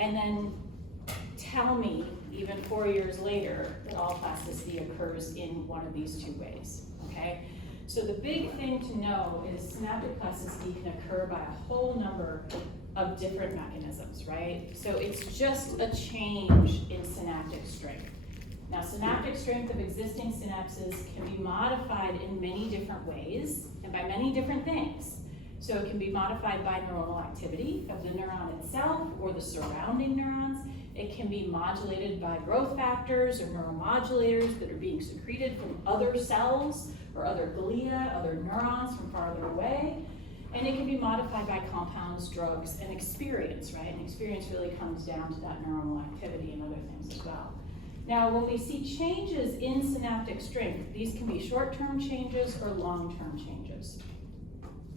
and then tell me, even 4 years later, that all plasticity occurs in one of these two ways, okay? So the big thing to know is synaptic plasticity can occur by a whole number of different mechanisms, right? So it's just a change in synaptic strength. Now, synaptic strength of existing synapses can be modified in many different ways and by many different things. So it can be modified by neuronal activity of the neuron itself or the surrounding neurons. It can be modulated by growth factors or neuromodulators that are being secreted from other cells or other glia, other neurons from farther away. And it can be modified by compounds, drugs, and experience, right? And experience really comes down to that neuronal activity and other things as well. Now, when we see changes in synaptic strength, these can be short-term changes or long-term changes.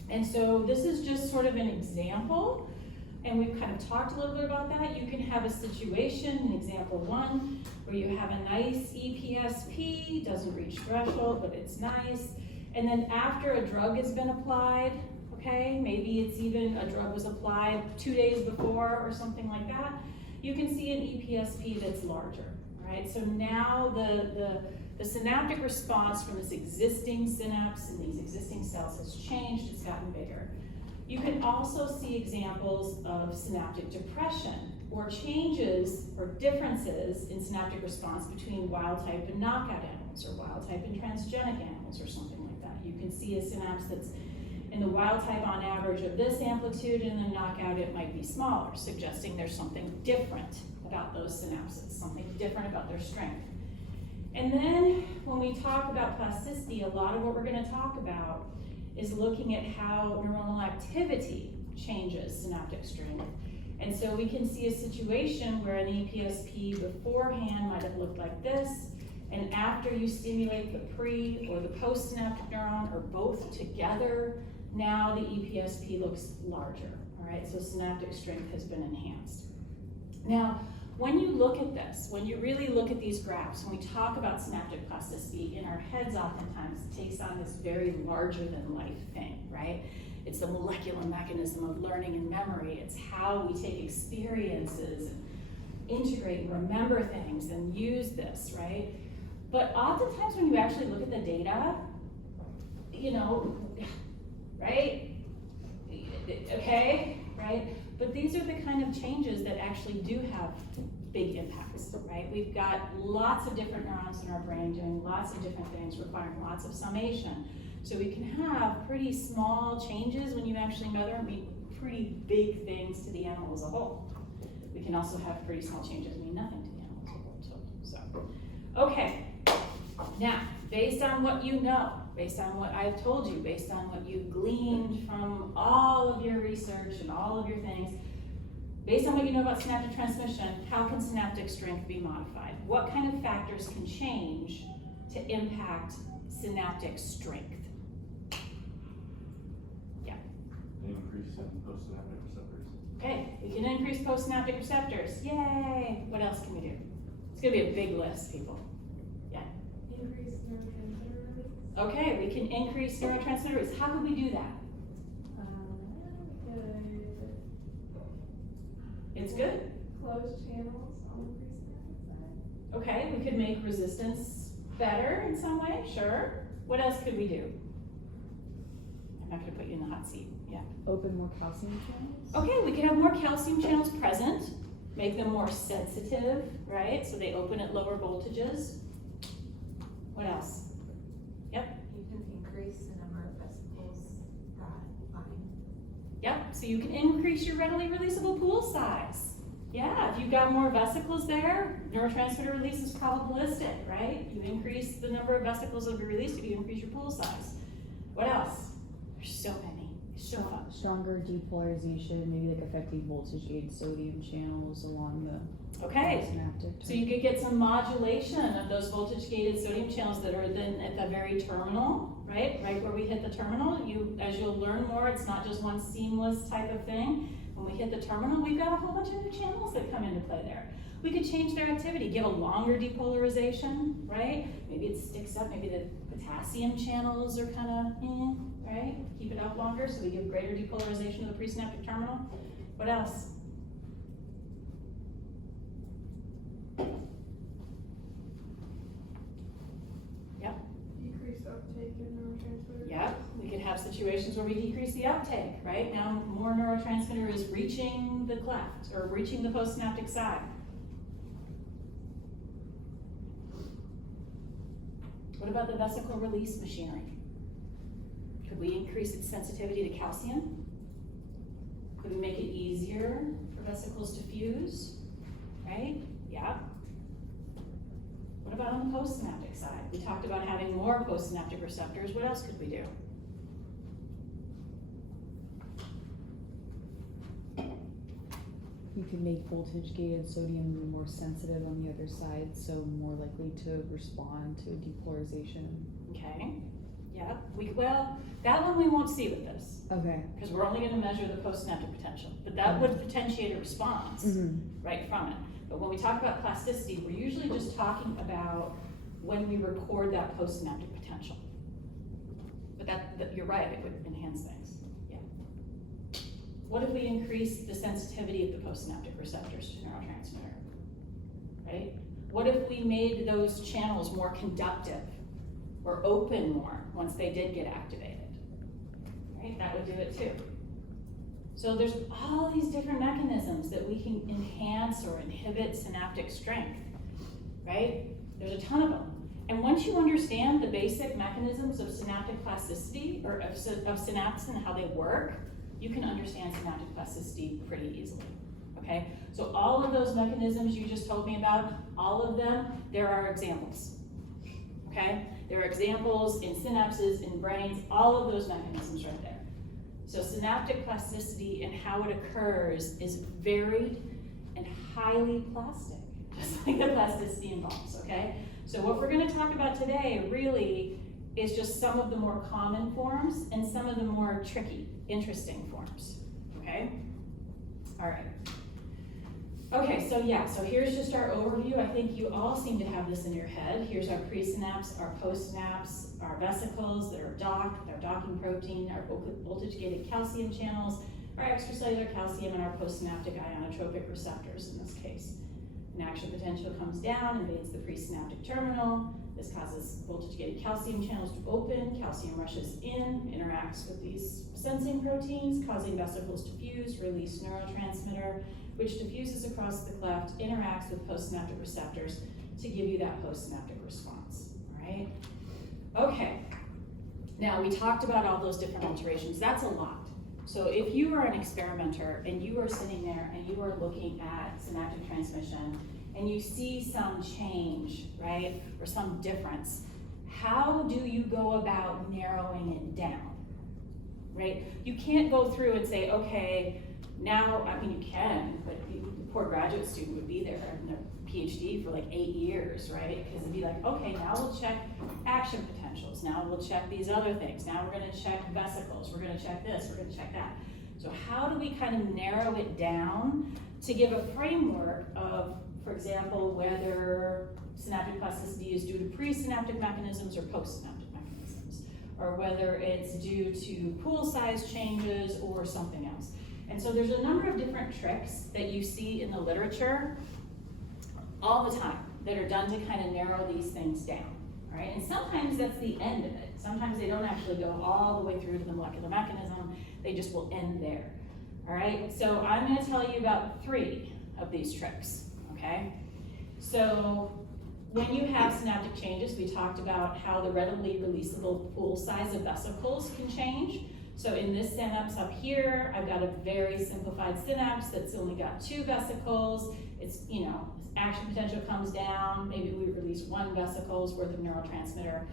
And so this is just sort of an example, and we've kind of talked a little bit about that. You can have a situation, in example 1, where you have a nice EPSP, doesn't reach threshold, but it's nice. And then after a drug has been applied, okay, maybe it's even a drug was applied 2 days before or something like that, you can see an EPSP that's larger, right? So now the synaptic response from this existing synapse and these existing cells has changed, it's gotten bigger. You can also see examples of synaptic depression or changes or differences in synaptic response between wild type and knockout animals or wild type and transgenic animals or something like that. You can see a synapse that's in the wild type on average of this amplitude, and in the knockout it might be smaller, suggesting there's something different about those synapses, something different about their strength. And then when we talk about plasticity, a lot of what we're going to talk about is looking at how neuronal activity changes synaptic strength. And so we can see a situation where an EPSP beforehand might have looked like this, and after you stimulate the pre or the postsynaptic neuron or both together, now the EPSP looks larger, all right? So synaptic strength has been enhanced. Now, when you look at this, when you really look at these graphs, when we talk about synaptic plasticity, in our heads oftentimes it takes on this very larger than life thing, right? It's the molecular mechanism of learning and memory. It's how we take experiences and integrate and remember things and use this, right? But oftentimes when you actually look at the data, you know, right? Okay, right? But these are the kind of changes that actually do have big impacts, right? We've got lots of different neurons in our brain doing lots of different things, requiring lots of summation. So we can have pretty small changes when you actually measure them, mean pretty big things to the animal as a whole. We can also have pretty small changes mean nothing to the animal as a whole too. So, okay. Now, based on what you know, based on what I've told you, based on what you've gleaned from all of your research and all of your things, based on what you know about synaptic transmission, how can synaptic strength be modified? What kind of factors can change to impact synaptic strength? Yeah. Increase in postsynaptic receptors. Okay, we can increase postsynaptic receptors. Yay! What else can we do? It's gonna be a big list, people. Yeah. Increase neurotransmitter release. Okay, we can increase neurotransmitter release. How can we do that? It's good. Closed channels on the presynaptic side. Okay, we could make resistance better in some way, sure. What else could we do? I'm not gonna put you in the hot seat, yeah. Open more calcium channels? Okay, we could have more calcium channels present, make them more sensitive, right? So they open at lower voltages. What else? Yep. You can increase the number of vesicles that bind. Yep, so you can increase your readily releasable pool size. Yeah, if you've got more vesicles there, neurotransmitter release is probabilistic, right? You increase the number of vesicles that will be released if you increase your pool size. What else? There's so many. It's so fun. Stronger depolarization, maybe like affecting voltage gated sodium channels along the Okay, synaptic. so you could get some modulation of those voltage gated sodium channels that are then at the very terminal, right? Right where we hit the terminal. As you'll learn more, it's not just one seamless type of thing. When we hit the terminal, we've got a whole bunch of new channels that come into play there. We could change their activity, give a longer depolarization, right? Maybe it sticks up, maybe the potassium channels are kind of, right? Keep it up longer so we give greater depolarization to the presynaptic terminal. What else? situations where we decrease the uptake, right? Now more neurotransmitter is reaching the cleft or reaching the postsynaptic side. What about the vesicle release machinery? Could we increase its sensitivity to calcium? Could we make it easier for vesicles to fuse, right? Yeah. What about on the postsynaptic side? We talked about having more postsynaptic receptors. What else could we do? You can make voltage gated sodium more sensitive on the other side, so more likely to respond to depolarization. Okay, yeah, well, that one we won't see with this, Okay. because we're only gonna measure the postsynaptic potential, but that would potentiate a response right from it. But when we talk about plasticity, we're usually just talking about when we record that postsynaptic potential. But that you're right, it would enhance things, yeah. What if we increase the sensitivity of the postsynaptic receptors to neurotransmitter, right? What if we made those channels more conductive or open more once they did get activated, right? That would do it too. So there's all these different mechanisms that we can enhance or inhibit synaptic strength, right? There's a ton of them. And once you understand the basic mechanisms of synaptic plasticity, or of synapses and how they work, you can understand synaptic plasticity pretty easily, okay? So all of those mechanisms you just told me about, all of them, there are examples, okay? There are examples in synapses, in brains, all of those mechanisms right there. So synaptic plasticity and how it occurs is varied and highly plastic, just like the plasticity involves, okay? So what we're gonna talk about today really is just some of the more common forms and some of the more tricky, interesting forms, okay? All right. Okay, so yeah, so here's just our overview. I think you all seem to have this in your head. Here's our presynapse, our postsynapse, our vesicles that are docked, with our docking protein, our voltage-gated calcium channels, our extracellular calcium, and our postsynaptic ionotropic receptors in this case. An action potential comes down, invades the presynaptic terminal. This causes voltage-gated calcium channels to open. Calcium rushes in, interacts with these sensing proteins, causing vesicles to fuse, release neurotransmitter, which diffuses across the cleft, interacts with postsynaptic receptors to give you that postsynaptic response, all right? Okay, now we talked about all those different alterations. That's a lot. So if you are an experimenter and you are sitting there and you are looking at synaptic transmission and you see some change, right, or some difference, how do you go about narrowing it down, right? You can't go through and say, okay, now, I mean, you can, but the poor graduate student would be there in their PhD for like 8 years, right? Because it'd be like, okay, now we'll check action potentials. Now we'll check these other things. Now we're gonna check vesicles. We're gonna check this, we're gonna check that. So how do we kind of narrow it down to give a framework of, for example, whether synaptic plasticity is due to presynaptic mechanisms or postsynaptic mechanisms, or whether it's due to pool size changes or something else. And so there's a number of different tricks that you see in the literature all the time that are done to kind of narrow these things down, all right? And sometimes that's the end of it. Sometimes they don't actually go all the way through to the molecular mechanism, they just will end there, all right? So I'm gonna tell you about 3 of these tricks, okay? So when you have synaptic changes, we talked about how the readily releasable pool size of vesicles can change. So in this synapse up here, I've got a very simplified synapse that's only got 2 vesicles. It's, you know, action potential comes down, maybe we release 1 vesicle's worth of neurotransmitter.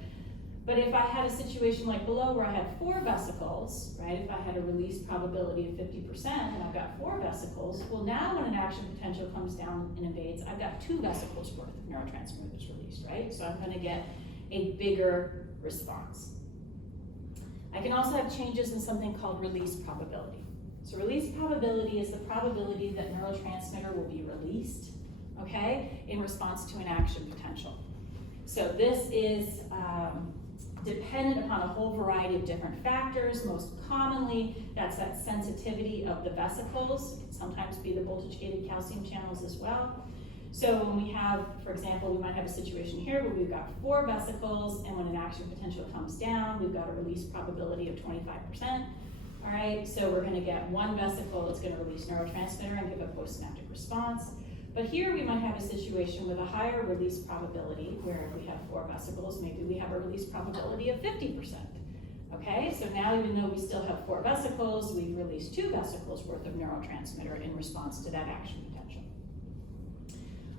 But if I had a situation like below where I had 4 vesicles, right, if I had a release probability of 50% and I've got 4 vesicles, well now when an action potential comes down and invades, I've got 2 vesicles worth of neurotransmitter that's released, right? So I'm gonna get a bigger response. I can also have changes in something called release probability. So release probability is the probability that neurotransmitter will be released, okay, in response to an action potential. So this is dependent upon a whole variety of different factors. Most commonly, that's that sensitivity of the vesicles. It can sometimes be the voltage-gated calcium channels as well. So when we have, for example, we might have a situation here where we've got 4 vesicles, and when an action potential comes down, we've got a release probability of 25%. All right, so we're gonna get 1 vesicle that's gonna release neurotransmitter and give a postsynaptic response. But here we might have a situation with a higher release probability, where if we have 4 vesicles, maybe we have a release probability of 50%. Okay, so now even though we still have 4 vesicles, we've released 2 vesicles worth of neurotransmitter in response to that action potential.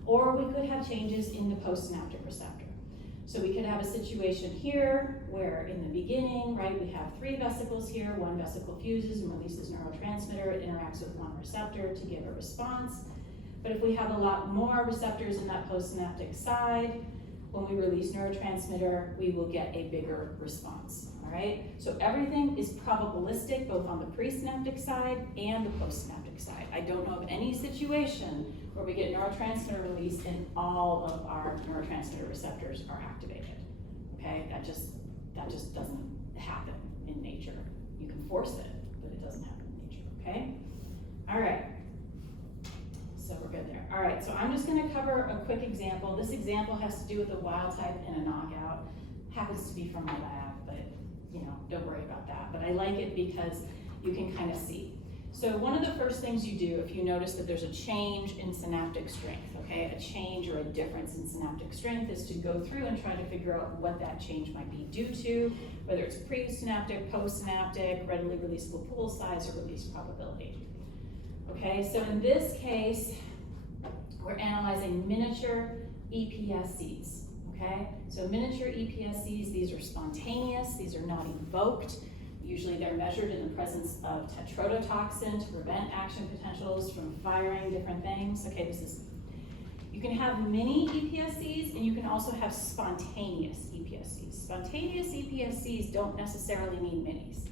Or we could have changes in the postsynaptic receptor. So we could have a situation here where in the beginning, right, we have 3 vesicles here, 1 vesicle fuses and releases neurotransmitter, it interacts with 1 receptor to give a response. But if we have a lot more receptors in that postsynaptic side, when we release neurotransmitter, we will get a bigger response, all right? So everything is probabilistic, both on the presynaptic side and the postsynaptic side. I don't know of any situation where we get neurotransmitter release and all of our neurotransmitter receptors are activated, okay? That just doesn't happen in nature. You can force it, but it doesn't happen in nature, okay? All right. So we're good there. All right, so I'm just gonna cover a quick example. This example has to do with a wild type and a knockout. Happens to be from my lab, but don't worry about that. But I like it because you can kind of see. So one of the first things you do if you notice that there's a change in synaptic strength, okay, a change or a difference in synaptic strength is to go through and try to figure out what that change might be due to, whether it's presynaptic, postsynaptic, readily releasable pool size, or release probability. Okay, so in this case, we're analyzing miniature EPSCs, okay? So miniature EPSCs, these are spontaneous, these are not evoked. Usually they're measured in the presence of tetrodotoxin to prevent action potentials from firing different things. Okay, you can have mini EPSCs and you can also have spontaneous EPSCs. Spontaneous EPSCs don't necessarily mean minis.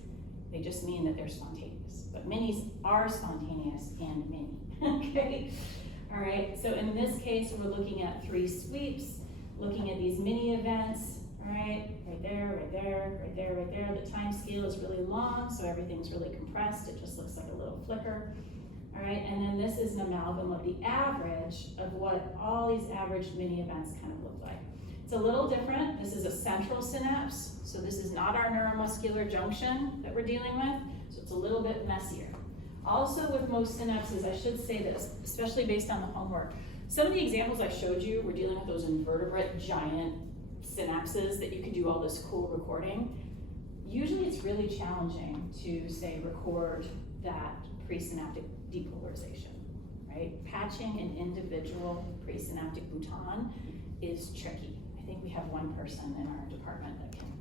They just mean that they're spontaneous. But minis are spontaneous and mini, okay? All right, so in this case, we're looking at 3 sweeps, looking at these mini events, all right? Right there, right there, right there, right there. The time scale is really long, so everything's really compressed. It just looks like a little flicker, all right? And then this is an amalgam of the average of what all these averaged mini events kind of look like. It's a little different. This is a central synapse, so this is not our neuromuscular junction that we're dealing with. So it's a little bit messier. Also with most synapses, I should say this, especially based on the homework, some of the examples I showed you were dealing with those invertebrate giant synapses that you can do all this cool recording. Usually it's really challenging to, say, record that presynaptic depolarization, right? Patching an individual presynaptic bouton is tricky. I think we have one person in our department that can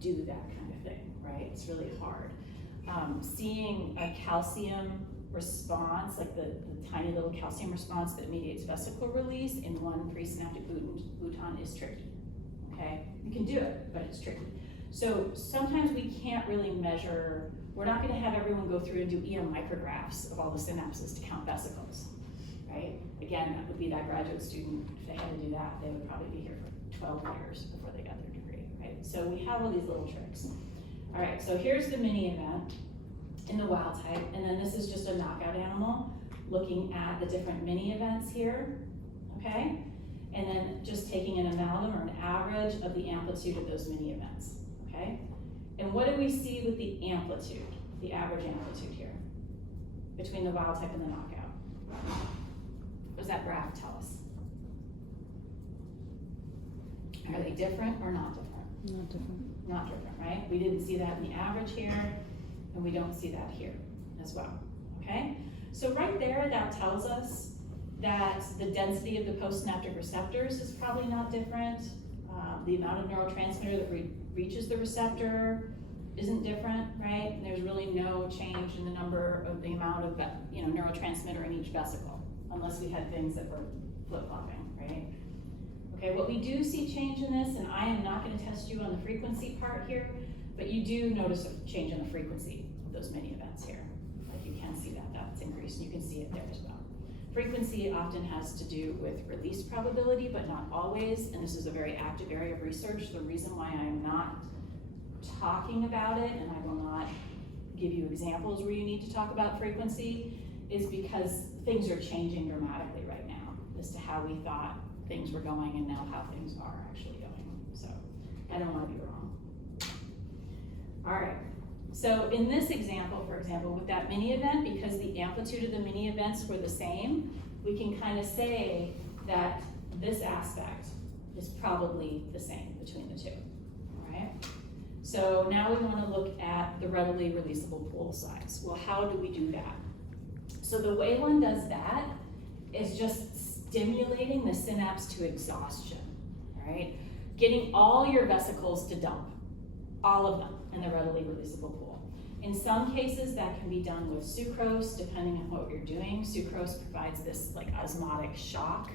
do that kind of thing, right? It's really hard. Seeing a calcium response, like the tiny little calcium response that mediates vesicle release in one presynaptic bouton is tricky, okay? You can do it, but it's tricky. So sometimes we can't really measure, we're not gonna have everyone go through and do EM micrographs of all the synapses to count vesicles, right? Again, that would be that graduate student, if they had to do that, they would probably be here for 12 years before they got their degree, right? So we have all these little tricks. All right, so here's the mini event in the wild type, and then this is just a knockout animal looking at the different mini events here, okay? And then just taking an amalgam or an average of the amplitude of those mini events, okay? And what do we see with the amplitude, the average amplitude here, between the wild type and the knockout? What does that graph tell us? Are they different or not different? Not different. Not different, right? We didn't see that in the average here, and we don't see that here as well, okay? So right there, that tells us that the density of the postsynaptic receptors is probably not different. The amount of neurotransmitter that reaches the receptor isn't different, right? And there's really no change in the number of the amount of neurotransmitter in each vesicle, unless we had things that were flip-flopping, right? Okay, what we do see change in this, and I am not going to test you on the frequency part here, but you do notice a change in the frequency of those mini events here. Like you can see that, that's increased, and you can see it there as well. Frequency often has to do with release probability, but not always, and this is a very active area of research. The reason why I am not talking about it, and I will not give you examples where you need to talk about frequency, is because things are changing dramatically right now. as to how we thought things were going and now how things are actually going. So I don't want to be wrong. All right. So in this example, for example, with that mini event, because the amplitude of the mini events were the same, we can kind of say that this aspect is probably the same between the two, all right? So now we want to look at the readily releasable pool size. Well, how do we do that? So the way one does that is just stimulating the synapse to exhaustion, all right? Getting all your vesicles to dump, all of them, in the readily releasable pool. In some cases, that can be done with sucrose, depending on what you're doing. Sucrose provides this like osmotic shock,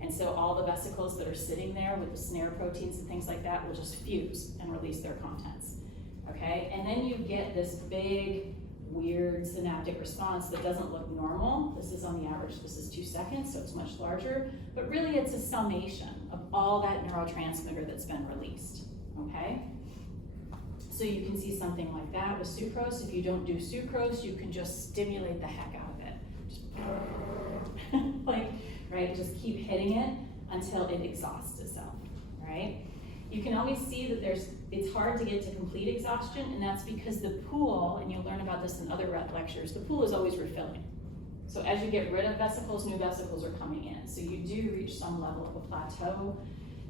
and so all the vesicles that are sitting there with the snare proteins and things like that will just fuse and release their contents, okay? And then you get this big, weird synaptic response that doesn't look normal. This is on the average, this is 2 seconds, so it's much larger, but really it's a summation of all that neurotransmitter that's been released, okay? So you can see something like that with sucrose. If you don't do sucrose, you can just stimulate the heck out of it. Just like, right, just keep hitting it until it exhausts itself, right? You can always see that it's hard to get to complete exhaustion, and that's because the pool, and you'll learn about this in other lectures, the pool is always refilling. So as you get rid of vesicles, new vesicles are coming in. So you do reach some level of a plateau.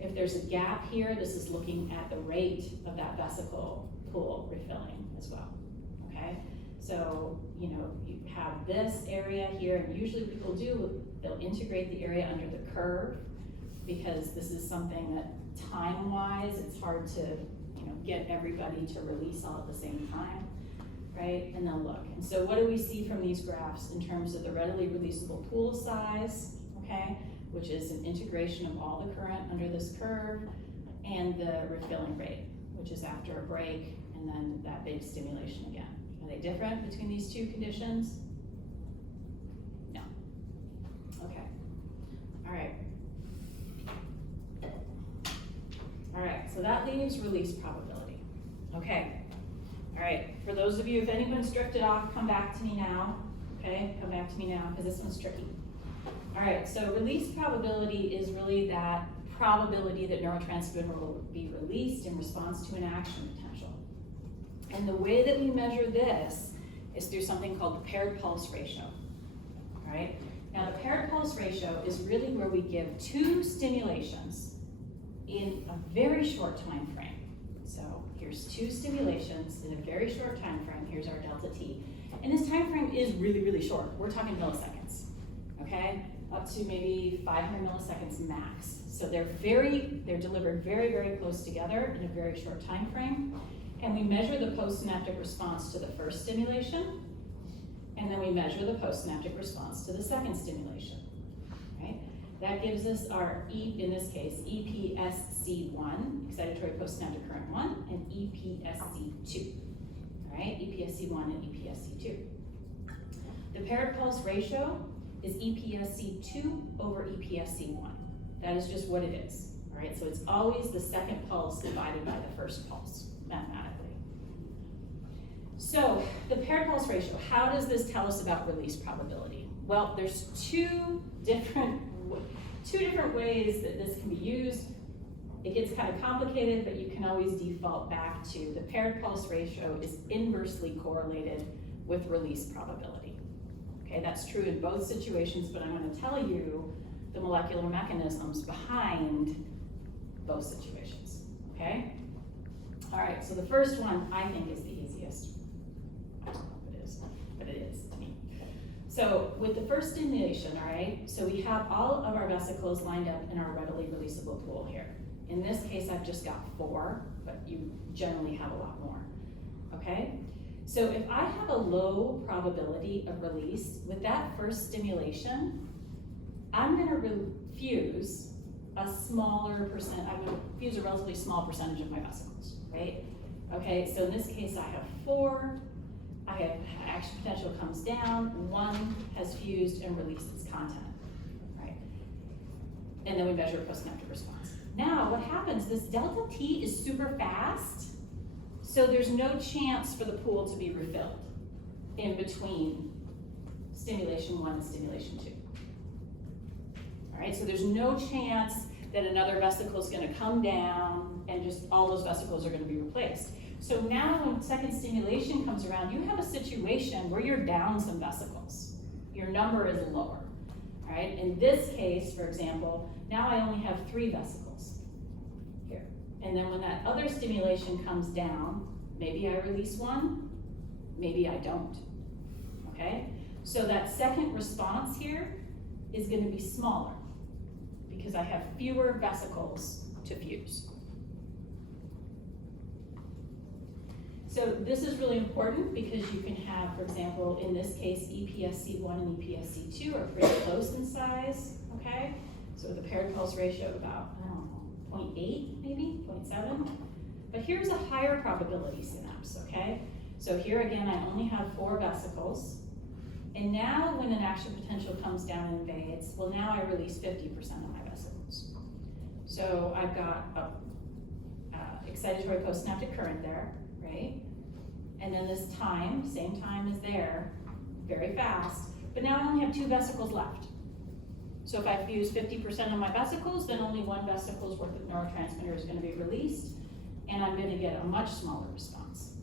If there's a gap here, this is looking at the rate of that vesicle pool refilling as well, okay? So, you know, you have this area here, and usually people do, they'll integrate the area under the curve, because this is something that time-wise, it's hard to, you know, get everybody to release all at the same time, right? And then look, and so what do we see from these graphs in terms of the readily releasable pool size, okay? Which is an integration of all the current under this curve, and the refilling rate, which is after a break, and then that big stimulation again. Are they different between these two conditions? No. Okay. All right. All right, so that leaves release probability. Okay. All right, for those of you, if anyone's drifted off, come back to me now. Okay, come back to me now, because this one's tricky. All right, so release probability is really that probability that neurotransmitter will be released in response to an action potential. And the way that we measure this is through something called the paired pulse ratio, all right? Now the paired pulse ratio is really where we give 2 stimulations in a very short time frame. So here's 2 stimulations in a very short time frame. Here's our delta T. And this time frame is really, really short. We're talking milliseconds, okay? Up to maybe 500 milliseconds max. So they're delivered very, very close together in a very short time frame. And we measure the postsynaptic response to the first stimulation, and then we measure the postsynaptic response to the second stimulation, right? That gives us our, in this case, EPSC1, excitatory postsynaptic current 1, and EPSC2, all right? EPSC1 and EPSC2. The paired pulse ratio is EPSC2 over EPSC1. That is just what it is, all right? So it's always the second pulse divided by the first pulse, mathematically. So the paired pulse ratio, how does this tell us about release probability? Well, there's two different ways that this can be used. It gets kind of complicated, but you can always default back to the paired pulse ratio is inversely correlated with release probability. Okay, that's true in both situations, but I'm going to tell you the molecular mechanisms behind both situations, okay? All right, so the first one I think is the easiest. I don't know if it is, but it is to me. So with the first stimulation, all right, so we have all of our vesicles lined up in our readily releasable pool here. In this case, I've just got 4, but you generally have a lot more, okay? So if I have a low probability of release, with that first stimulation, I'm gonna fuse a smaller percent, I'm gonna fuse a relatively small percentage of my vesicles, right? Okay, so in this case I have 4, I have action potential comes down, 1 has fused and released its content, right? And then we measure postsynaptic response. Now what happens, this delta T is super fast, so there's no chance for the pool to be refilled in between stimulation 1 and stimulation 2. All All right, so there's no chance that another vesicle is gonna come down and just all those vesicles are gonna be replaced. So now when second stimulation comes around, you have a situation where you're down some vesicles. Your number is lower, all right? In this case, for example, now I only have 3 vesicles here. And then when that other stimulation comes down, maybe I release 1, maybe I don't, okay? So that second response here is gonna be smaller because I have fewer vesicles to fuse. So this is really important because you can have, for example, in this case, EPSC1 and EPSC2 are pretty close in size, okay? So with a paired pulse ratio of about, I don't know, 0.8 maybe, 0.7. But here's a higher probability synapse, okay? So here again, I only have 4 vesicles. And now when an action potential comes down and invades, well now I release 50% of my vesicles. So I've got a excitatory postsynaptic current there, right? And then this time, same time as there, very fast, but now I only have 2 vesicles left. So if I fuse 50% of my vesicles, then only 1 vesicle's worth of neurotransmitter is gonna be released, and I'm gonna get a much smaller response,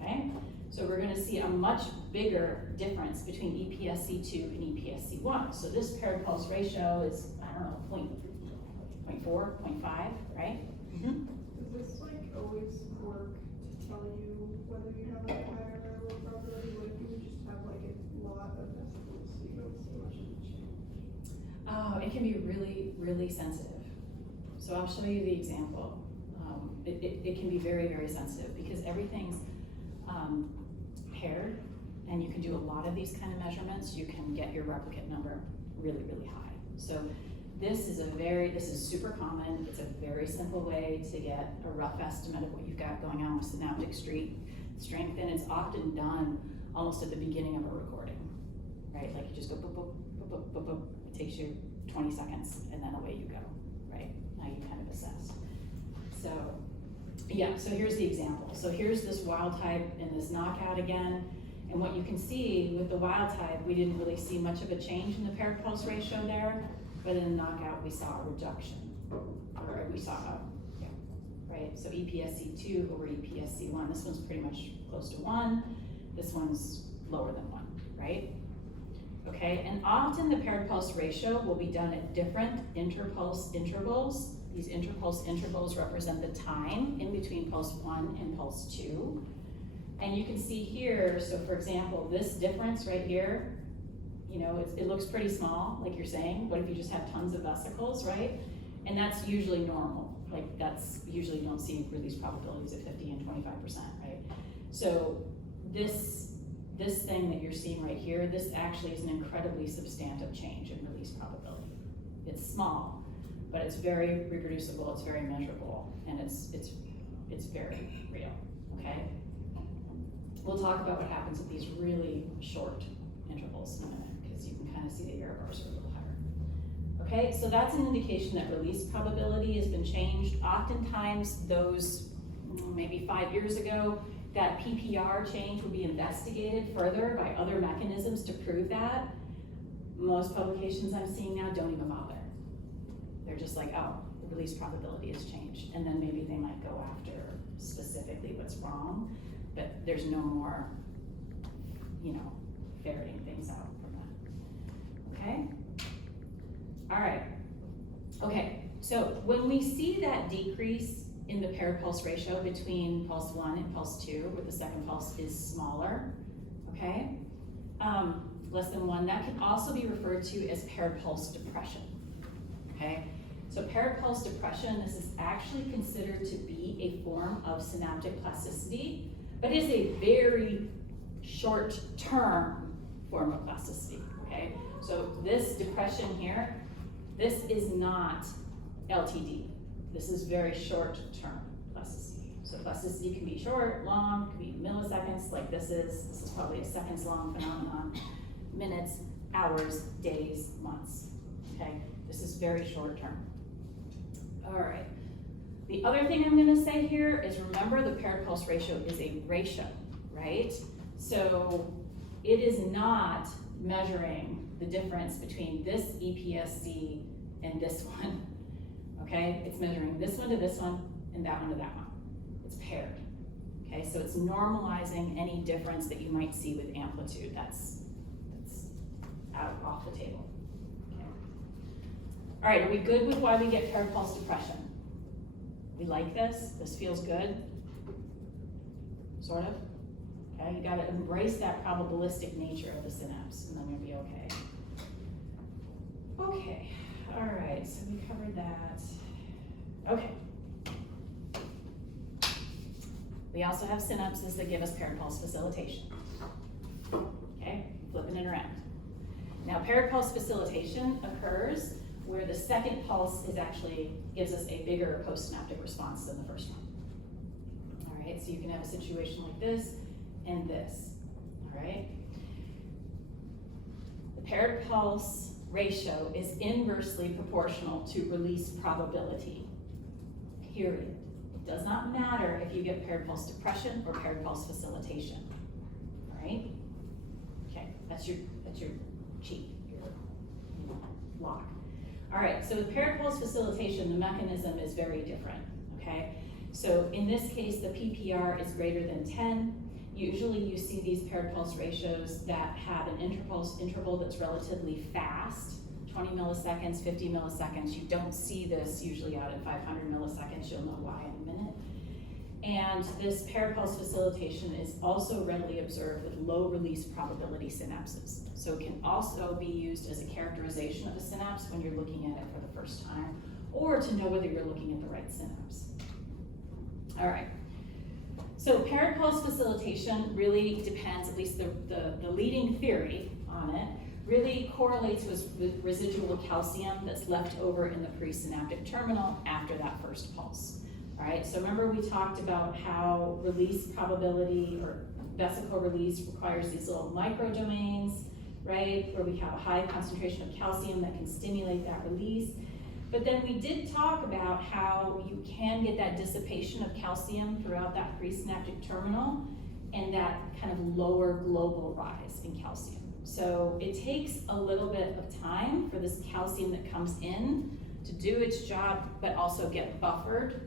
okay? So we're gonna see a much bigger difference between EPSC2 and EPSC1. So this paired pulse ratio is, I don't know, 0.4, 0.5, right? Mm-hmm. Does this like always work to tell you whether you have like a higher or low probability? What if you would just have like a lot of vesicles so you don't see much of a change? Oh, it can be really, really sensitive. So I'll show you the example. It can be very, very sensitive because everything's paired, and you can do a lot of these kind of measurements. You can get your replicate number really, really high. So this is super common. It's a very simple way to get a rough estimate of what you've got going on with synaptic strength, and it's often done almost at the beginning of a recording, right? Like you just go boop, boop, boop, boop, boop, boop. It takes you 20 seconds, and then away you go, right? Now you kind of assess. So, yeah, so here's the example. So here's this wild type and this knockout again. And what you can see with the wild type, we didn't really see much of a change in the paired pulse ratio there, but in the knockout, we saw a reduction, or we saw right? So EPSC2 over EPSC1, this one's pretty much close to 1. This one's lower than 1, right? Okay, and often the paired pulse ratio will be done at different interpulse intervals. These interpulse intervals represent the time in between pulse 1 and pulse 2. And you can see here, so for example, this difference right here, you know, it looks pretty small, like you're saying. What if you just have tons of vesicles, right? And that's usually normal. Like that's usually you don't see release probabilities of 50 and 25%, right? So this thing that you're seeing right here, this actually is an incredibly substantive change in release probability. It's small, but it's very reproducible, it's very measurable, and it's very real, okay? We'll talk about what happens at these really short intervals in a minute, because you can kind of see the error bars are a little higher. Okay, so that's an indication that release probability has been changed. Oftentimes those, maybe 5 years ago, that PPR change would be investigated further by other mechanisms to prove that. Most publications I'm seeing now don't even bother. They're just like, oh, the release probability has changed. And then maybe they might go after specifically what's wrong, but there's no more, you know, ferreting things out from that. Okay? All right. Okay, so when we see that decrease in the paired pulse ratio between pulse 1 and pulse 2, where the second pulse is smaller, okay, less than 1, that can also be referred to as paired pulse depression, okay? So paired pulse depression, this is actually considered to be a form of synaptic plasticity, but is a very short-term form of plasticity, okay? So this depression here, this is not LTD. This is very short-term plasticity. So plasticity can be short, long, can be milliseconds, like this is probably a seconds-long phenomenon, minutes, hours, days, months, okay? This is very short-term. All right. The other thing I'm gonna say here is remember the paired pulse ratio is a ratio, right? So it is not measuring the difference between this EPSC and this one, okay? It's measuring this one to this one and that one to that one. It's paired, okay? So it's normalizing any difference that you might see with amplitude. That's off the table, okay? All right, are we good with why we get paired pulse depression? We like this? This feels good? Sort of? Okay, you gotta embrace that probabilistic nature of the synapse and then you'll be okay. Okay, all right, so we covered that. Okay. We also have synapses that give us paired pulse facilitation. Okay, flipping it around. Now, paired pulse facilitation occurs where the second pulse is actually gives us a bigger postsynaptic response than the first one. All right, so you can have a situation like this and this, all right? The paired pulse ratio is inversely proportional to release probability, period. It does not matter if you get paired pulse depression or paired pulse facilitation, all right? Okay, that's your cheat, your lock. All right, so with paired pulse facilitation, the mechanism is very different, okay? So in this case, the PPR is greater than 10. Usually you see these paired pulse ratios that have an interval that's relatively fast, 20 milliseconds, 50 milliseconds. You don't see this usually out at 500 milliseconds. You'll know why in a minute. And this paired pulse facilitation is also readily observed with low release probability synapses. So it can also be used as a characterization of a synapse when you're looking at it for the first time, or to know whether you're looking at the right synapse. All right. So paired pulse facilitation really depends, at least the leading theory on it, really correlates with residual calcium that's left over in the presynaptic terminal after that first pulse. All right, so remember we talked about how release probability or vesicle release requires these little microdomains, right, where we have a high concentration of calcium that can stimulate that release. But then we did talk about how you can get that dissipation of calcium throughout that presynaptic terminal and that kind of lower global rise in calcium. So it takes a little bit of time for this calcium that comes in to do its job, but also get buffered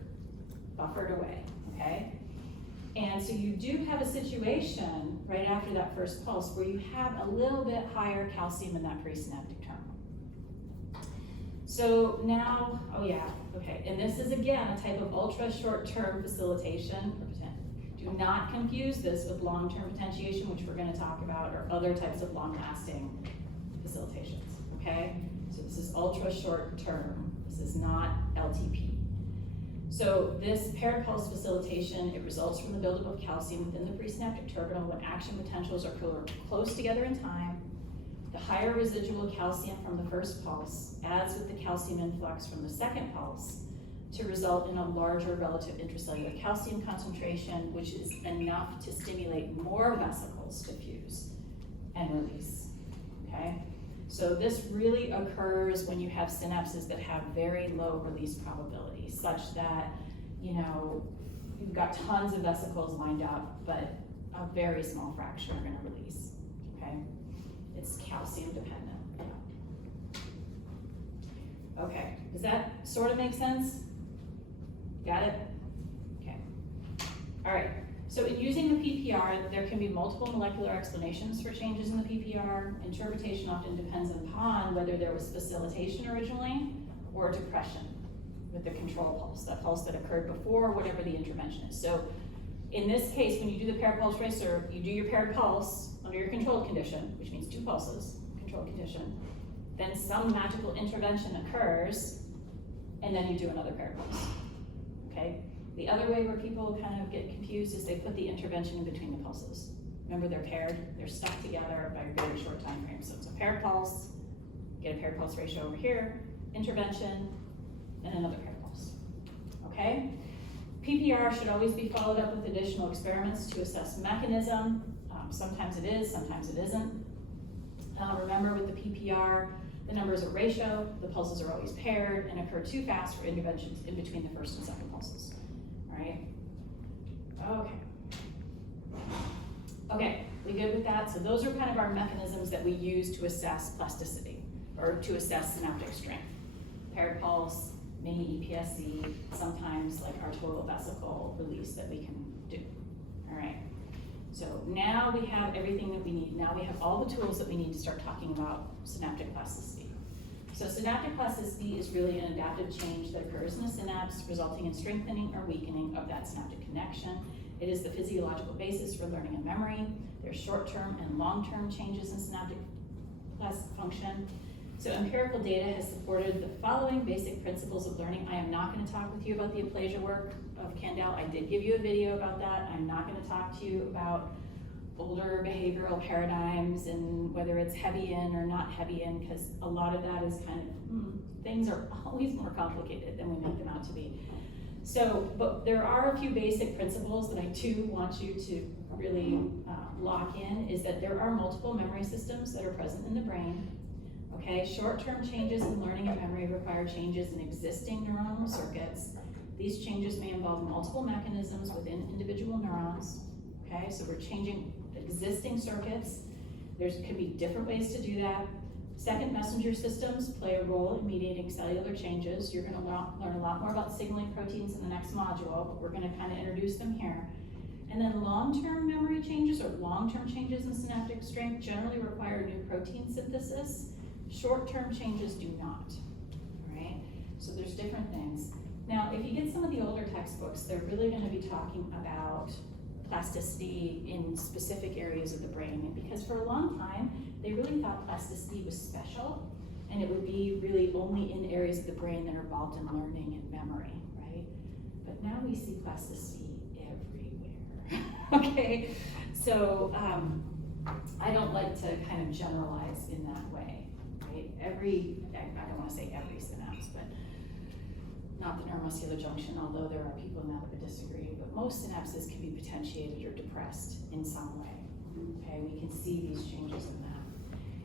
away, okay? And so you do have a situation right after that first pulse where you have a little bit higher calcium in that presynaptic terminal. So now, oh yeah, okay, and this is again a type of ultra short-term facilitation. Do not confuse this with long-term potentiation, which we're going to talk about, or other types of long-lasting facilitations, okay? So this is ultra short-term. This is not LTP. So this paired pulse facilitation, it results from the buildup of calcium within the presynaptic terminal when action potentials are close together in time. The higher residual calcium from the first pulse adds with the calcium influx from the second pulse to result in a larger relative intracellular calcium concentration, which is enough to stimulate more vesicles to fuse and release, okay? So this really occurs when you have synapses that have very low release probability, such that, you know, you've got tons of vesicles lined up, but a very small fraction are gonna release, okay? It's calcium dependent, yeah. Okay, does that sort of make sense? Got it? Okay. All right, so in using the PPR, there can be multiple molecular explanations for changes in the PPR. Interpretation often depends upon whether there was facilitation originally or depression with the control pulse, that pulse that occurred before whatever the intervention is. So in this case, when you do the paired pulse racer, you do your paired pulse under your controlled condition, which means 2 pulses, controlled condition. Then some magical intervention occurs, and then you do another paired pulse. Okay? The other way where people kind of get confused is they put the intervention in between the pulses. Remember, they're paired, they're stuck together by a very short time frame. So it's a paired pulse, get a paired pulse ratio over here, intervention, and another paired pulse. Okay? PPR should always be followed up with additional experiments to assess mechanism. Sometimes it is, sometimes it isn't. Remember with the PPR, the number is a ratio, the pulses are always paired and occur too fast for interventions in between the first and second pulses, all right? Okay. Okay, We good with that? So those are kind of our mechanisms that we use to assess plasticity, or to assess synaptic strength. Paired pulse, mini EPSC, sometimes like our total vesicle release that we can do. All right. So now we have everything that we need. Now we have all the tools that we need to start talking about synaptic plasticity. So synaptic plasticity is really an adaptive change that occurs in the synapse, resulting in strengthening or weakening of that synaptic connection. It is the physiological basis for learning and memory. There's short-term and long-term changes in synaptic function. So empirical data has supported the following basic principles of learning. I am not going to talk with you about the aplasia work of Kandel. I did give you a video about that. I'm not going to talk to you about older behavioral paradigms and whether it's heavy in or not heavy in, because a lot of that is kind of, things are always more complicated than we make them out to be. So, but there are a few basic principles that I too want you to really lock in, is that there are multiple memory systems that are present in the brain. Okay, short-term changes in learning and memory require changes in existing neuronal circuits. These changes may involve multiple mechanisms within individual neurons. Okay, so we're changing existing circuits. There can be different ways to do that. Second, messenger systems play a role in mediating cellular changes. You're going to learn a lot more about signaling proteins in the next module, but we're going to kind of introduce them here. And then long-term memory changes or long-term changes in synaptic strength generally require new protein synthesis. Short-term changes do not, all right? So there's different things. Now, if you get some of the older textbooks, they're really going to be talking about plasticity in specific areas of the brain. And because for a long time, they really thought plasticity was special, and it would be really only in areas of the brain that are involved in learning and memory, right? But now we see plasticity everywhere, okay? So I don't like to kind of generalize in that way, right? I don't want to say every synapse, but not the neuromuscular junction, although there are people now that would disagree, but most synapses can be potentiated or depressed in some way, okay? We can see these changes in that.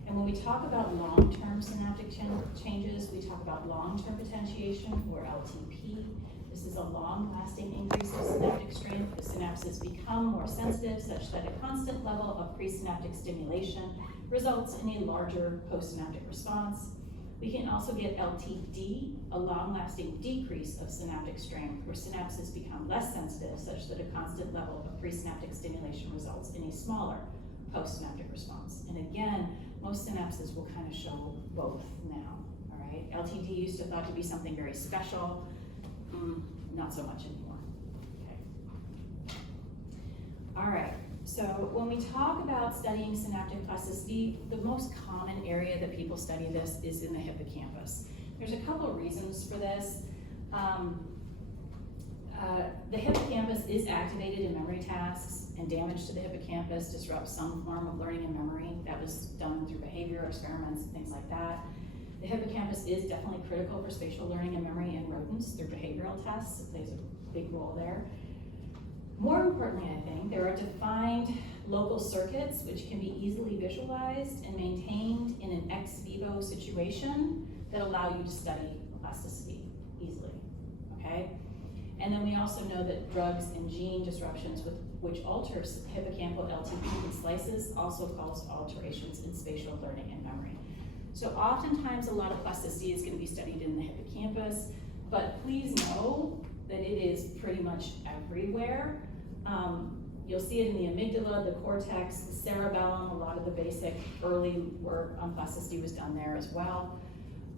And when we talk about long-term synaptic changes, we talk about long-term potentiation, or LTP. This is a long-lasting increase of synaptic strength. The synapses become more sensitive such that a constant level of presynaptic stimulation results in a larger postsynaptic response. We can also get LTD, a long-lasting decrease of synaptic strength, where synapses become less sensitive such that a constant level of presynaptic stimulation results in a smaller postsynaptic response. And again, most synapses will kind of show both now, all right? LTD used to thought to be something very special, not so much anymore, okay? All right, so when we talk about studying synaptic plasticity, the most common area that people study this is in the hippocampus. There's a couple of reasons for this. The hippocampus is activated in memory tasks, and damage to the hippocampus disrupts some form of learning and memory. That was done through behavior experiments and things like that. The hippocampus is definitely critical for spatial learning and memory in rodents through behavioral tests. It plays a big role there. More importantly, I think, there are defined local circuits which can be easily visualized and maintained in an ex vivo situation that allow you to study plasticity easily, okay? And then we also know that drugs and gene disruptions which alters hippocampal LTP in slices also cause alterations in spatial learning and memory. So oftentimes a lot of plasticity is going to be studied in the hippocampus, but please know that it is pretty much everywhere. You'll see it in the amygdala, the cortex, the cerebellum. A lot of the basic early work on plasticity was done there as well.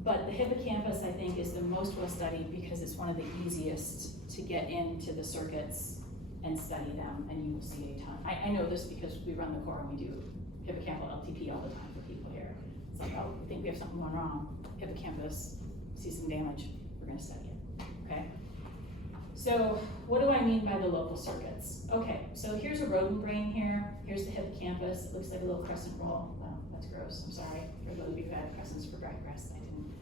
But the hippocampus, I think, is the most well studied because it's one of the easiest to get into the circuits and study them, and you will see a ton. I know this because we run the core and we do hippocampal LTP all the time for people here. It's like, oh, we think we have something going wrong. Hippocampus, see some damage, we're gonna study it, okay? So what do I mean by the local circuits? Okay, so here's a rodent brain here. Here's the hippocampus. It looks like a little crescent roll. Well, that's gross, I'm sorry. For those of you who had crescents for breakfast, I didn't.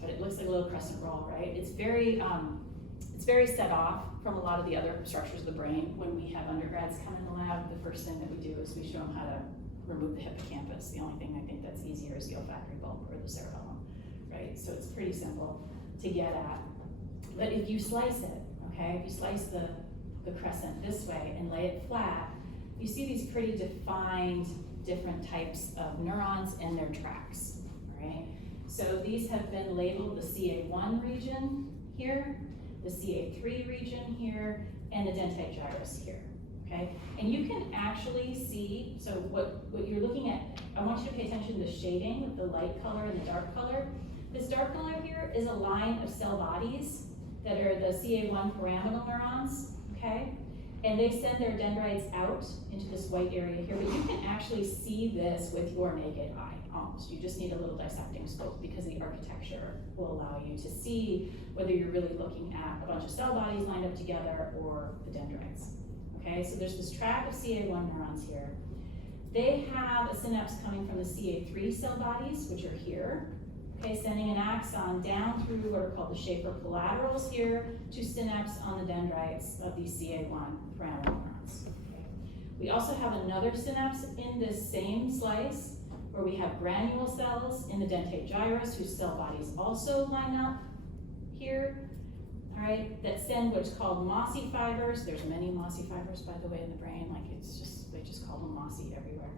But it looks like a little crescent roll, right? It's very set off from a lot of the other structures of the brain. When we have undergrads come in the lab, the first thing that we do is we show them how to remove the hippocampus. The only thing I think that's easier is the olfactory bulb or the cerebellum, right? So it's pretty simple to get at. But if you slice it, okay, if you slice the crescent this way and lay it flat, you see these pretty defined different types of neurons and their tracks, all right? So these have been labeled the CA1 region here, the CA3 region here, and the dentate gyrus here, okay? And you can actually see, so what you're looking at, I want you to pay attention to the shading with the light color and the dark color. This dark color here is a line of cell bodies that are the CA1 pyramidal neurons, okay? And they send their dendrites out into this white area here, but you can actually see this with your naked eye, almost. You just need a little dissecting scope because the architecture will allow you to see whether you're really looking at a bunch of cell bodies lined up together or the dendrites, okay? So there's this track of CA1 neurons here. They have a synapse coming from the CA3 cell bodies, which are here, okay, sending an axon down through what are called the Schaefer collaterals here to synapse on the dendrites of these CA1 pyramidal neurons. Okay. We also have another synapse in this same slice where we have granule cells in the dentate gyrus whose cell bodies also line up here, all right, that send what's called mossy fibers. There's many mossy fibers, by the way, in the brain, like they just call them mossy everywhere.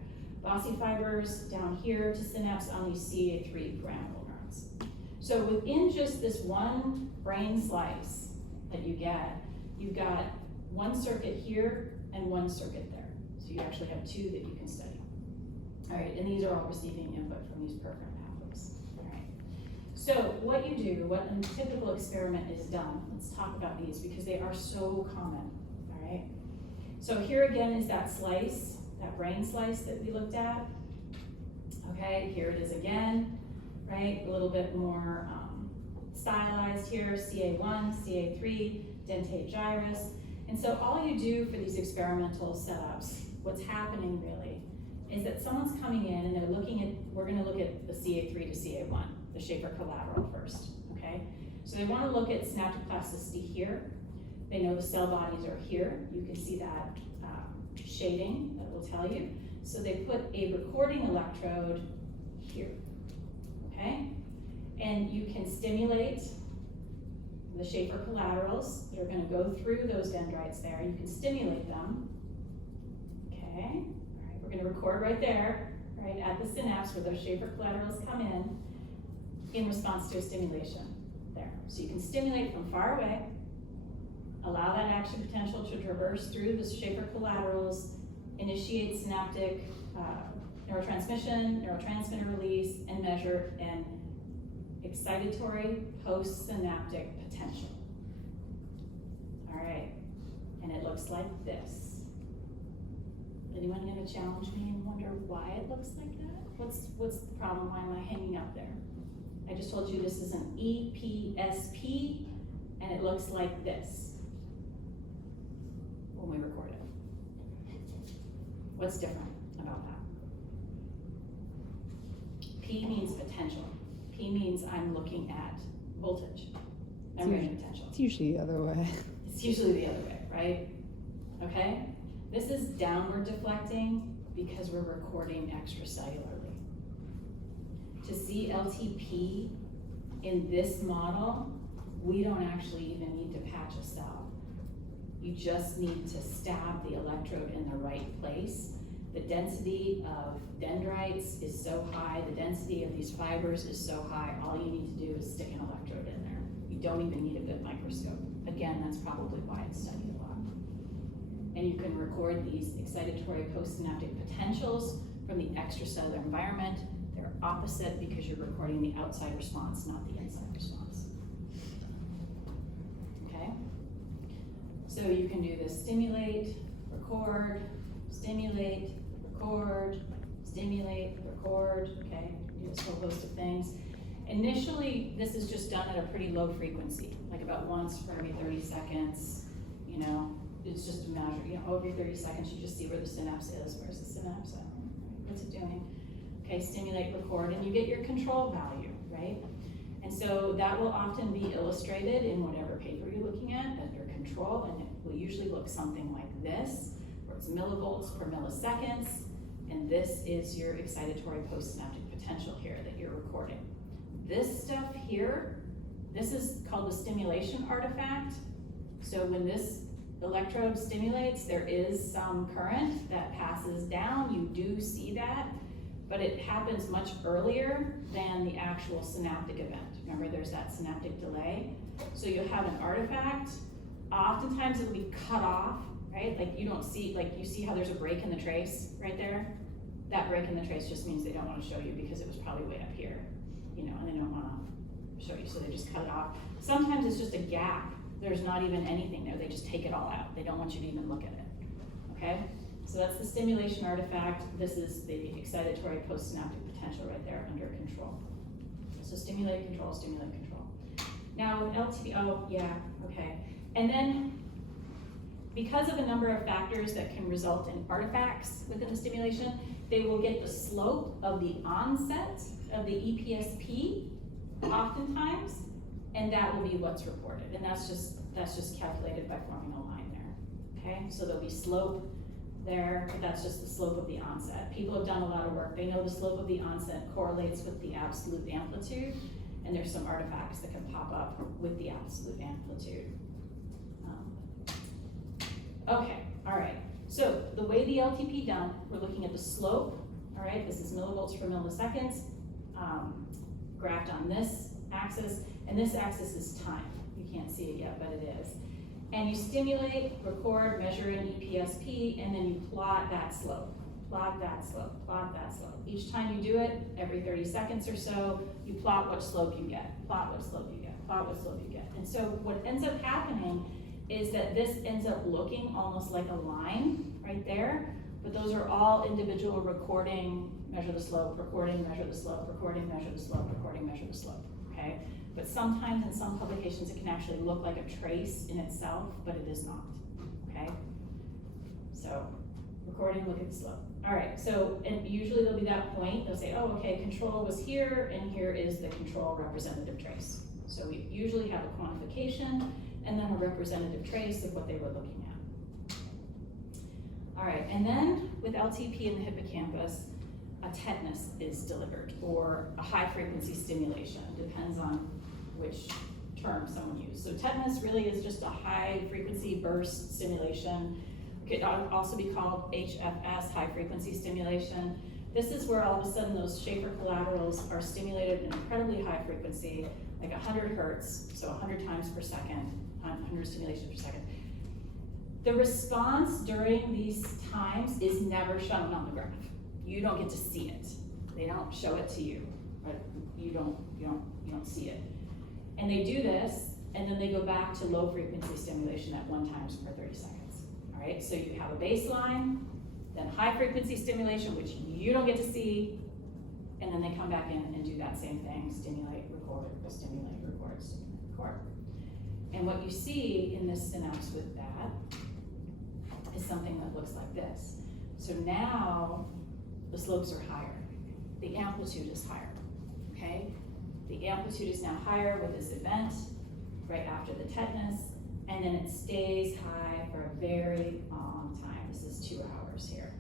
Mossy fibers down here to synapse on these CA3 pyramidal neurons. So within just this one brain slice that you get, you've got one circuit here and one circuit there. So you actually have two that you can study. All right, and these are all receiving input from these perforant pathways. All right. So what you do, what a typical experiment is done, let's talk about these because they are so common, all right? So here again is that slice, that brain slice that we looked at. Okay, here it is again, right? A little bit more stylized here, CA1, CA3, dentate gyrus. And so all you do for these experimental setups, what's happening really, is that someone's coming in and they're looking at, we're gonna look at the CA3 to CA1, the Schaefer collateral first, okay? So they wanna look at synaptic plasticity here. They know the cell bodies are here. You can see that shading that will tell you. So they put a recording electrode here, okay? And you can stimulate the Schaefer collaterals. They're gonna go through those dendrites there. You can stimulate them, okay? All right, we're gonna record right there, right, at the synapse where those Schaefer collaterals come in response to a stimulation there. So you can stimulate from far away, allow that action potential to traverse through the Schaefer collaterals, initiate synaptic neurotransmission, neurotransmitter release, and measure an excitatory postsynaptic potential. All right, and it looks like this. Anyone gonna challenge me and wonder why it looks like that? What's the problem? Why am I hanging out there? I just told you this is an EPSP, and it looks like this when we record it. What's different about that? P means potential. P means I'm looking at voltage, memory potential. It's usually the other way. It's usually the other way, right? Okay? This is downward deflecting because we're recording extracellularly. To see LTP in this model, we don't actually even need to patch a cell. You just need to stab the electrode in the right place. The density of dendrites is so high, the density of these fibers is so high, all you need to do is stick an electrode in there. You don't even need a good microscope. Again, that's probably why it's studied a lot. And you can record these excitatory postsynaptic potentials from the extracellular environment. They're opposite because you're recording the outside response, not the inside response. Okay? So you can do this stimulate, record, stimulate, record, stimulate, record, okay? Do this whole host of things. Initially, this is just done at a pretty low frequency, like about once for every 30 seconds, you know, it's just a measure, you know, every 30 seconds you just see where the synapse is. Where's the synapse at? What's it doing? Okay, stimulate, record, and you get your control value, right? And so that will often be illustrated in whatever paper you're looking at as your control, and it will usually look something like this, where it's millivolts per milliseconds, and this is your excitatory postsynaptic potential here that you're recording. This stuff here, this is called the stimulation artifact. So when this electrode stimulates, there is some current that passes down, you do see that, but it happens much earlier than the actual synaptic event. Remember, there's that synaptic delay. So you'll have an artifact, oftentimes it'll be cut off, right? Like you don't see, like you see how there's a break in the trace right there? That break in the trace just means they don't want to show you because it was probably way up here, you know, and they don't want to show you, so they just cut it off. Sometimes it's just a gap. There's not even anything there. They just take it all out. They don't want you to even look at it, okay? So that's the stimulation artifact. This is the excitatory postsynaptic potential right there under control. So stimulate, control, stimulate, control. Now with LT, oh yeah, okay. And then because of a number of factors that can result in artifacts within the stimulation, they will get the slope of the onset of the EPSP oftentimes, and that will be what's reported. And that's just calculated by forming a line there, okay? So there'll be slope there, but that's just the slope of the onset. People have done a lot of work. They know the slope of the onset correlates with the absolute amplitude, and there's some artifacts that can pop up with the absolute amplitude. Okay, all right. So the way the LTP done, we're looking at the slope, all right? This is millivolts per milliseconds, graphed on this axis, and this axis is time. You can't see it yet, but it is. And you stimulate, record, measure in EPSP, and then you plot that slope. Plot that slope, plot that slope. Each time you do it, every 30 seconds or so, you plot what slope you get, plot what slope you get, plot what slope you get. And so what ends up happening is that this ends up looking almost like a line right there, but those are all individual recording, measure the slope, recording, measure the slope, recording, measure the slope, recording, measure the slope, okay? But sometimes in some publications it can actually look like a trace in itself, but it is not, okay? So, recording, look at the slope. All right, so, and usually there'll be that point, they'll say, oh, okay, control was here, and here is the control representative trace. So we usually have a quantification, and then a representative trace of what they were looking at. All right, and then with LTP in the hippocampus, a tetanus is delivered, or a high frequency stimulation, depends on which term someone used. So tetanus really is just a high frequency burst stimulation. It could also be called HFS, high frequency stimulation. This is where all of a sudden those Schaefer collaterals are stimulated at an incredibly high frequency, like 100 hertz, so 100 times per second, 100 stimulations per second. The response during these times is never shown on the graph. You don't get to see it. They don't show it to you, but you don't see it. And they do this, and then they go back to low frequency stimulation at 1 times per 30 seconds. All right, so you have a baseline, then high frequency stimulation, which you don't get to see, and then they come back in and do that same thing, stimulate, record, stimulate, record, stimulate, record. And what you see in this synapse with that is something that looks like this. So now the slopes are higher. The amplitude is higher, okay? The amplitude is now higher with this event right after the tetanus, and then it stays high for a very long time. This is 2 hours here.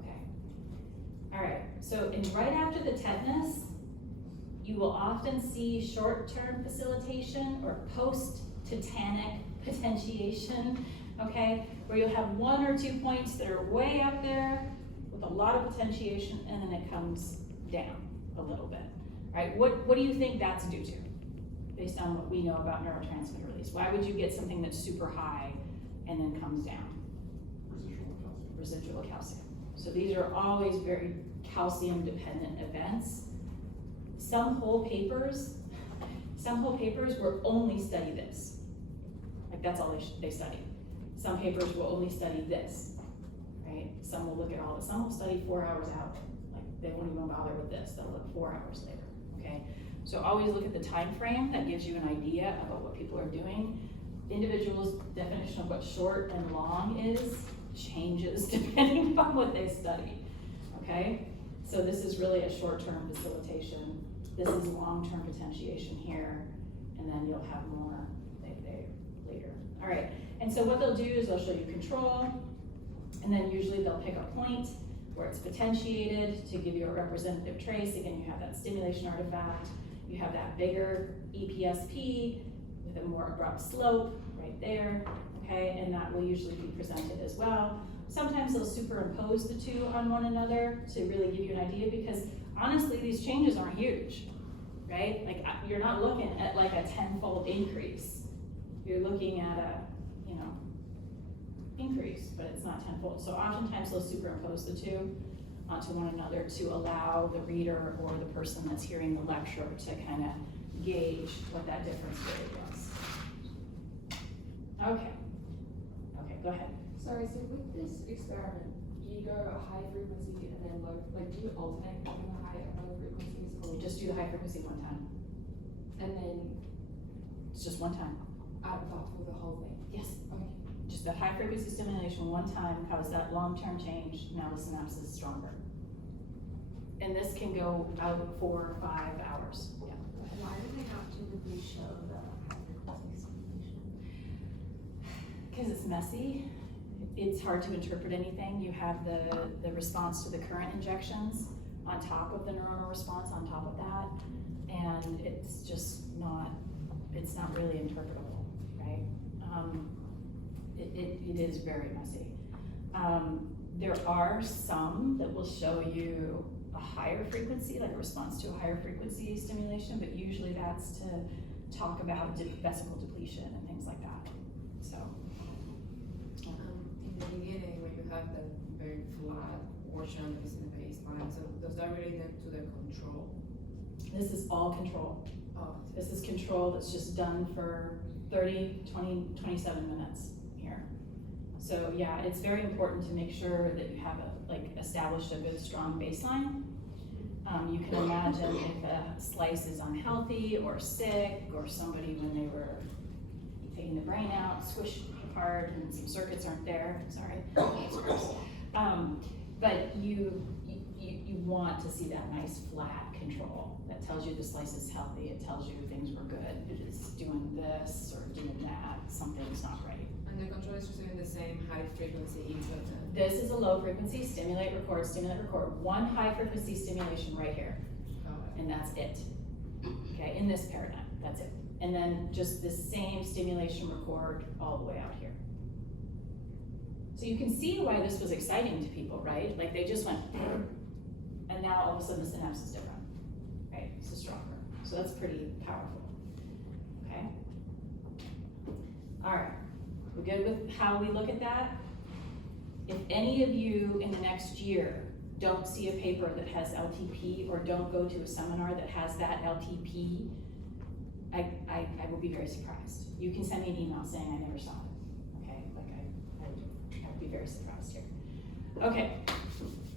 Okay. All right, so right after the tetanus, you will often see short-term facilitation or post-tetanic potentiation, okay? Where you'll have 1 or 2 points that are way up there with a lot of potentiation, and then it comes down a little bit, right? What do you think that's due to, based on what we know about neurotransmitter release? Why would you get something that's super high and then comes down? Residual calcium. Residual calcium. So these are always very calcium-dependent events. Some whole papers will only study this. Like that's all they study. Some papers will only study this, right? Some will look at all this. Some will study 4 hours out. Like they won't even bother with this. They'll look 4 hours later, okay? So always look at the time frame. That gives you an idea about what people are doing. Individuals' definition of what short and long is changes depending on what they study, okay? So this is really a short-term facilitation. This is long-term potentiation here, and then you'll have more later. All right, and so what they'll do is they'll show you control, and then usually they'll pick a point where it's potentiated to give you a representative trace. Again, you have that stimulation artifact, you have that bigger EPSP with a more abrupt slope right there, okay? And that will usually be presented as well. Sometimes they'll superimpose the two on one another to really give you an idea, because honestly, these changes aren't huge, right? Like, you're not looking at like a 10-fold increase. You're looking at a, increase, but it's not 10-fold. So oftentimes they'll superimpose the two onto one another to allow the reader or the person that's hearing the lecture to kind of gauge what that difference really was. Okay, go ahead. Sorry, so with this experiment, you go high frequency and then low, like do you alternate between the high and low frequencies? Or Just do the high frequency one time. and then It's just one time. for the whole thing? Yes. Okay. Just the high frequency stimulation one time caused that long-term change. Now the synapse is stronger. And this can go out 4 or 5 hours. Yeah. Why do they not typically show the high frequency stimulation? Because it's messy. It's hard to interpret anything. You have the response to the current injections on top of the neuronal response on top of that. And it's just not really interpretable, right? It is very messy. There are some that will show you a higher frequency, like a response to a higher frequency stimulation, but usually that's to talk about vesicle depletion and things like that, so. In the beginning, when you have that very flat portion is in the baseline, so does that relate to the control? This is all control. Oh, This is control that's just done for 30, 20, 27 minutes here. So yeah, it's very important to make sure that you have established a good, strong baseline. You can imagine if a slice is unhealthy or sick, or somebody when they were taking the brain out, squished apart and some circuits aren't there, sorry. That's gross. But you want to see that nice flat control that tells you the slice is healthy, it tells you things were good, it is doing this or doing that, something's not right. and the control is receiving the same high frequency each of them. This is a low frequency, stimulate, record, one high frequency stimulation right here, and that's it. Okay, in this paradigm, that's it. And then just the same stimulation record all the way out here. So you can see why this was exciting to people, right? Like they just went, and now all of a sudden the synapse is different, right? It's stronger. So that's pretty powerful, okay? All right, we're good with how we look at that? If any of you in the next year don't see a paper that has LTP or don't go to a seminar that has that LTP, I will be very surprised. You can send me an email saying I never saw it, okay? I would be very surprised here. Okay,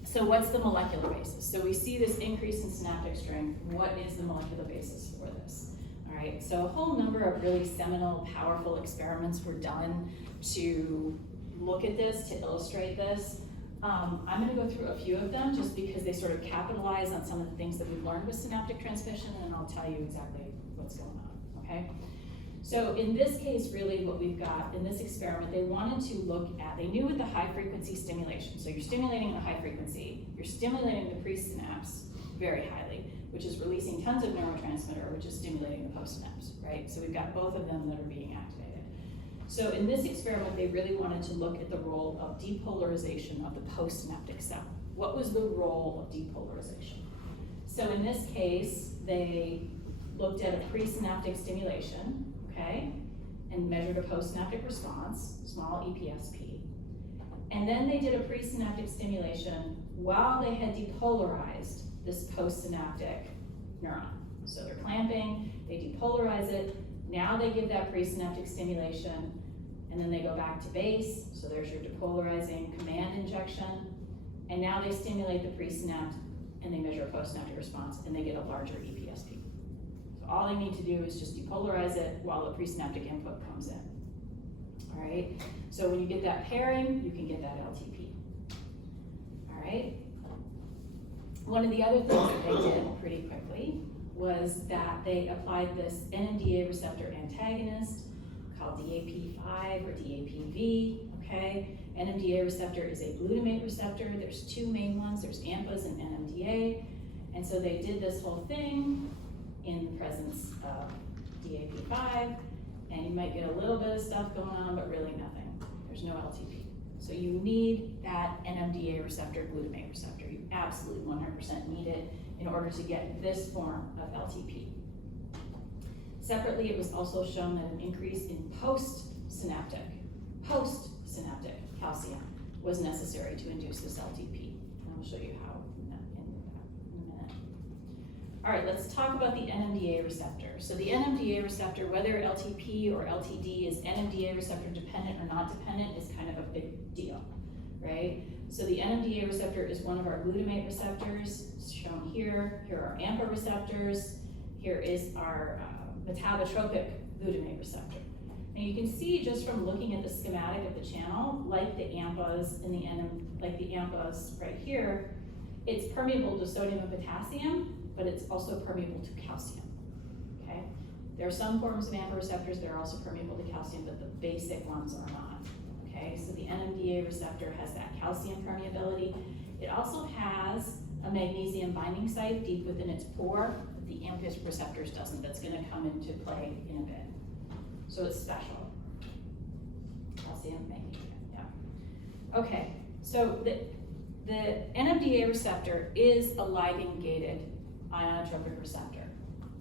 so what's the molecular basis? So we see this increase in synaptic strength. What is the molecular basis for this? All right, so a whole number of really seminal, powerful experiments were done to look at this, to illustrate this. I'm gonna go through a few of them just because they sort of capitalize on some of the things that we've learned with synaptic transmission, and I'll tell you exactly what's going on, okay? So in this case, really what we've got in this experiment, they wanted to look at, they knew with the high frequency stimulation, so you're stimulating the high frequency, you're stimulating the presynapse very highly, which is releasing tons of neurotransmitter, which is stimulating the postsynapse, right? So we've got both of them that are being activated. So in this experiment, they really wanted to look at the role of depolarization of the postsynaptic cell. What was the role of depolarization? So in this case, they looked at a presynaptic stimulation, okay, and measured a postsynaptic response, small EPSP. And then they did a presynaptic stimulation while they had depolarized this postsynaptic neuron. So they're clamping, they depolarize it, now they give that presynaptic stimulation, and then they go back to base, so there's your depolarizing command injection, and now they stimulate the presynapse, and they measure a postsynaptic response, and they get a larger EPSP. So all they need to do is just depolarize it while the presynaptic input comes in. All right, so when you get that pairing, you can get that LTP. All right. One of the other things that they did pretty quickly was that they applied this NMDA receptor antagonist called DAP5 or DAPV, okay? NMDA receptor is a glutamate receptor. There's two main ones, there's AMPAs and NMDA. And so they did this whole thing in the presence of DAP5, and you might get a little bit of stuff going on, but really nothing. There's no LTP. So you need that NMDA receptor, glutamate receptor. You absolutely 100% need it in order to get this form of LTP. Separately, it was also shown that an increase in post-synaptic calcium was necessary to induce this LTP. And I'll show you how in a minute. All right, let's talk about the NMDA receptor. So the NMDA receptor, whether LTP or LTD is NMDA receptor dependent or not dependent, is kind of a big deal, right? So the NMDA receptor is one of our glutamate receptors, shown here. Here are AMPA receptors. Here is our metabotropic glutamate receptor. And you can see just from looking at the schematic of the channel, like the AMPAs and like the AMPAs right here, it's permeable to sodium and potassium, but it's also permeable to calcium, okay? There are some forms of AMPA receptors that are also permeable to calcium, but the basic ones are not, okay? So the NMDA receptor has that calcium permeability. It also has a magnesium binding site deep within its pore, but the AMPA receptors doesn't. That's gonna come into play in a bit. So it's special. Calcium, magnesium, yeah. Okay, so the NMDA receptor is a ligand-gated ionotropic receptor,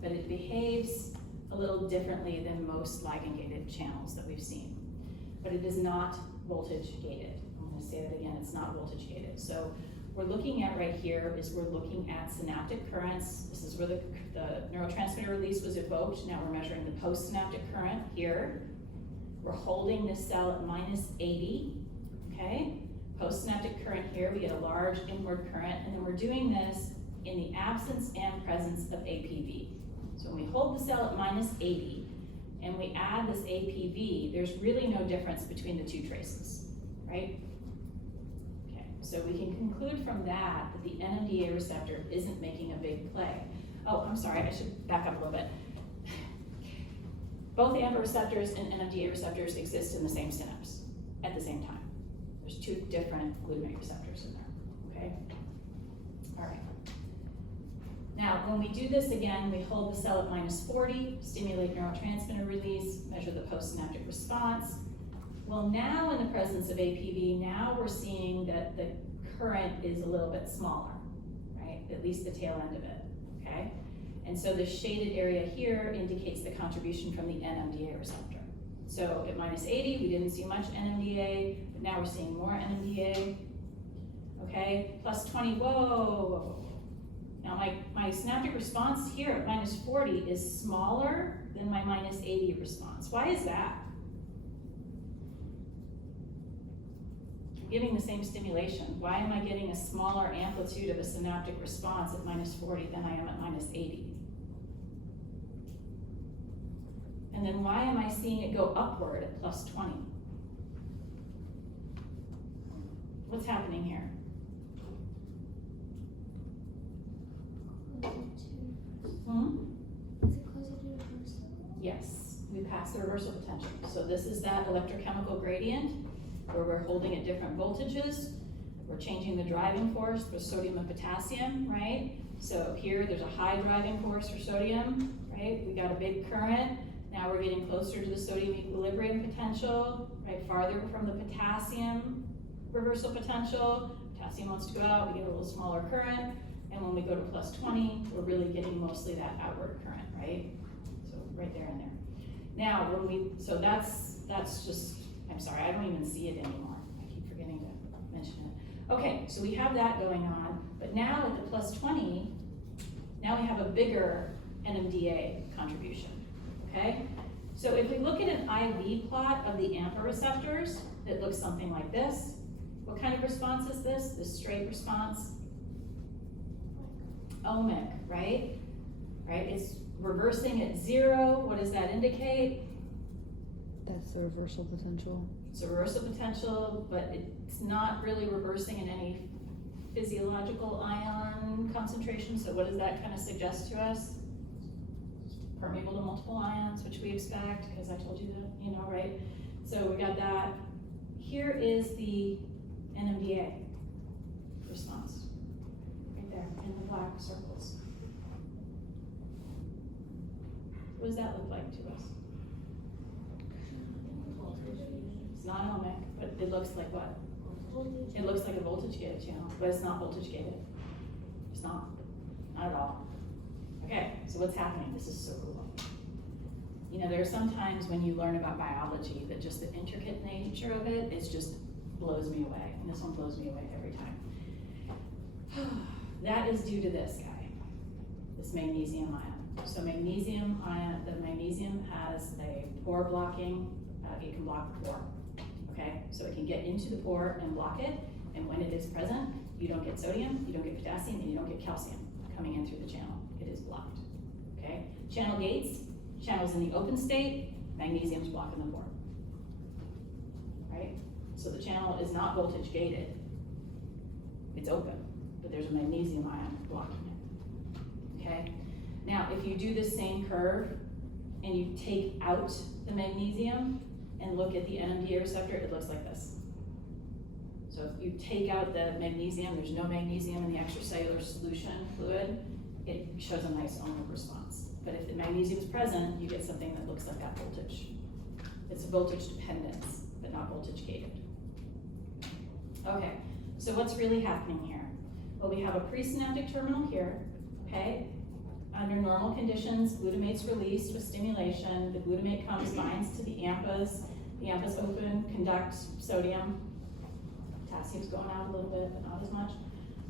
but it behaves a little differently than most ligand-gated channels that we've seen. But it is not voltage-gated. I'm gonna say that again, it's not voltage-gated. So we're looking at right here is we're looking at synaptic currents. This is where the neurotransmitter release was evoked. Now we're measuring the postsynaptic current here. We're holding this cell at -80, okay? Postsynaptic current here, we get a large inward current, and then we're doing this in the absence and presence of APV. So when we hold the cell at -80 and we add this APV, there's really no difference between the two traces, right? So we can conclude from that that the NMDA receptor isn't making a big play. Oh, I'm sorry, I should back up a little bit. Both AMPA receptors and NMDA receptors exist in the same synapse at the same time. There's two different glutamate receptors in there, okay? All right. Now, when we do this again, we hold the cell at -40, stimulate neurotransmitter release, measure the postsynaptic response. Well, now in the presence of APV, now we're seeing that the current is a little bit smaller, right? At least the tail end of it, okay? And so the shaded area here indicates the contribution from the NMDA receptor. So at -80, we didn't see much NMDA, but now we're seeing more NMDA, okay? +20, whoa. Now my synaptic response here at -40 is smaller than my -80 response. Why is that? Giving the same stimulation, why am I getting a smaller amplitude of a synaptic response at -40 than I am at -80? And then why am I seeing it go upward at +20? What's happening here? Is it closer to reversal? Yes, we pass the reversal potential. So this is that electrochemical gradient where we're holding at different voltages. We're changing the driving force for sodium and potassium, right? So here there's a high driving force for sodium, right? We got a big current. Now we're getting closer to the sodium equilibrium potential, right? Farther from the potassium reversal potential. Potassium wants to go out, we get a little smaller current. And when we go to +20, we're really getting mostly that outward current, right? So right there and there. Now, so that's just, I'm sorry, I don't even see it anymore. I keep forgetting to mention it. Okay, so we have that going on, but now at the +20, now we have a bigger NMDA contribution, okay? So if we look at an IV plot of the AMPA receptors, it looks something like this. What kind of response is this? This straight response? Ohmic, right? Right, it's reversing at 0. What does that indicate? That's the reversal potential. It's a reversal potential, but it's not really reversing in any physiological ion concentration. So what does that kind of suggest to us? Permeable to multiple ions, which we expect, because I told you that, you know, right? So we got that. Here is the NMDA response, right there in the black circles. What does that look like to us? It's not ohmic, but it looks like what? It looks like a voltage gated channel, but it's not voltage gated. It's not at all. Okay, so what's happening? This is so cool. You know, there are some times when you learn about biology that just the intricate nature of it just blows me away. And this one blows me away every time. That is due to this guy, this magnesium ion. So magnesium ion, the magnesium has a pore blocking, it can block the pore. Okay, so it can get into the pore and block it, and when it is present, you don't get sodium, you don't get potassium, and you don't get calcium coming in through the channel. It is blocked. Okay, channel gates, channels in the open state, magnesium's blocking the pore. Right, so the channel is not voltage gated, it's open, but there's a magnesium ion blocking it. Okay, now if you do this same curve and you take out the magnesium and look at the NMDA receptor, it looks like this. So if you take out the magnesium, there's no magnesium in the extracellular solution fluid, it shows a nice ohmic response. But if the magnesium is present, you get something that looks like that voltage. It's a voltage dependence, but not voltage gated. Okay, so what's really happening here? Well, we have a presynaptic terminal here, okay? Under normal conditions, glutamate's released with stimulation. The glutamate comes, binds to the AMPAs. The AMPAs open, conduct sodium. Potassium's going out a little bit, but not as much.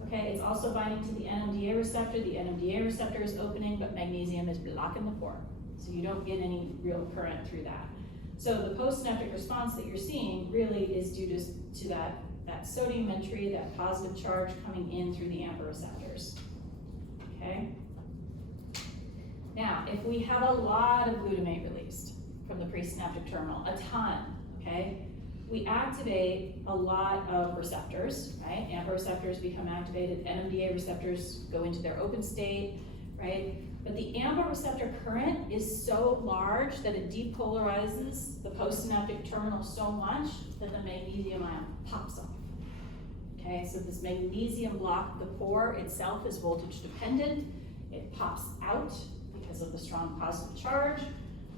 Okay, it's also binding to the NMDA receptor. The NMDA receptor is opening, but magnesium is blocking the pore. So you don't get any real current through that. So the postsynaptic response that you're seeing really is due to that sodium entry, that positive charge coming in through the AMPA receptors. Okay? Now, if we have a lot of glutamate released from the presynaptic terminal, a ton, okay, we activate a lot of receptors, right? AMPA receptors become activated, NMDA receptors go into their open state, right? But the AMPA receptor current is so large that it depolarizes the postsynaptic terminal so much that the magnesium ion pops off. Okay, so this magnesium block, the pore itself is voltage dependent, it pops out because of the strong positive charge.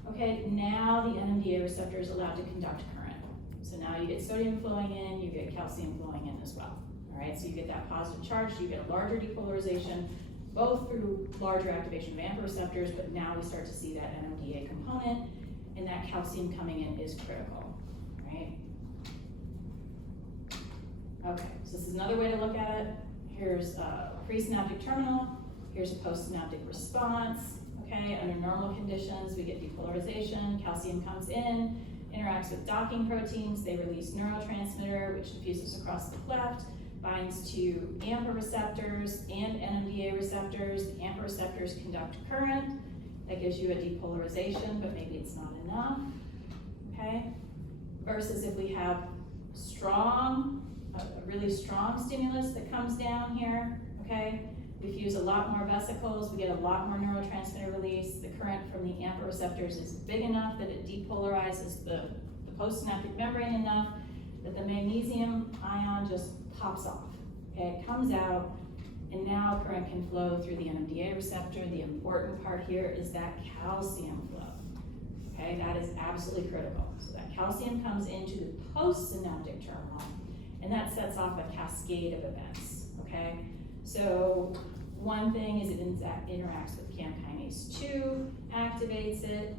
Okay, now the NMDA receptor is allowed to conduct current. So now you get sodium flowing in, you get calcium flowing in as well. All right, so you get that positive charge, you get a larger depolarization, both through larger activation of AMPA receptors, but now we start to see that NMDA component, and that calcium coming in is critical, right? Okay, so this is another way to look at it. Here's a presynaptic terminal, here's a postsynaptic response. Okay, under normal conditions, we get depolarization, calcium comes in, interacts with docking proteins, they release neurotransmitter, which diffuses across the cleft, binds to AMPA receptors and NMDA receptors. The AMPA receptors conduct current, that gives you a depolarization, but maybe it's not enough, okay? Versus if we have a really strong stimulus that comes down here, okay? We fuse a lot more vesicles, we get a lot more neurotransmitter release. The current from the AMPA receptors is big enough that it depolarizes the postsynaptic membrane enough that the magnesium ion just pops off. Okay, it comes out, and now current can flow through the NMDA receptor. The important part here is that calcium flow. Okay, that is absolutely critical. So that calcium comes into the postsynaptic terminal, and that sets off a cascade of events. Okay. So one thing is it interacts with CAM kinase 2, activates it,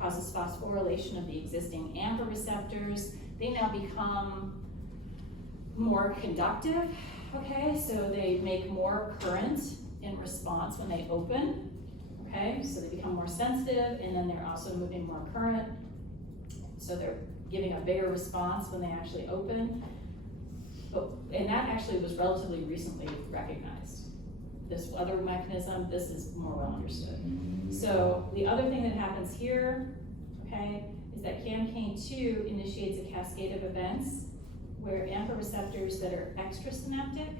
causes phosphorylation of the existing AMPA receptors. They now become more conductive, okay? So they make more current in response when they open, okay? So they become more sensitive, and then they're also moving more current. So they're giving a bigger response when they actually open. And that actually was relatively recently recognized. This other mechanism, this is more well understood. So the other thing that happens here, okay, is that CAM-KANE2 initiates a cascade of events where AMPA receptors that are extrasynaptic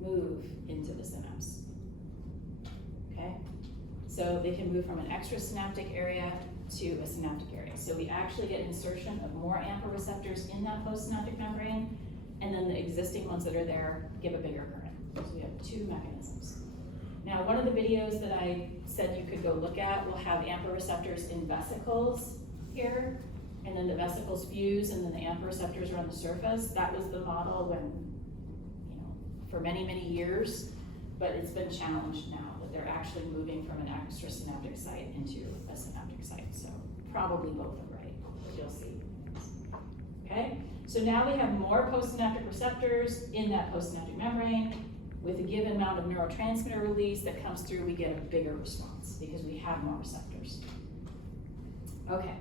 move into the synapse, okay? So they can move from an extrasynaptic area to a synaptic area. So we actually get insertion of more AMPA receptors in that postsynaptic membrane, and then the existing ones that are there give a bigger current. So we have two mechanisms. Now, one of the videos that I said you could go look at will have AMPA receptors in vesicles here. and then the vesicles fuse, and then the AMP receptors are on the surface. That was the model when, for many, many years, but it's been challenged now that they're actually moving from an extrasynaptic site into a synaptic site. So probably both are right, but you'll see. Okay, so now we have more postsynaptic receptors in that postsynaptic membrane. With a given amount of neurotransmitter release that comes through, we get a bigger response because we have more receptors. Okay,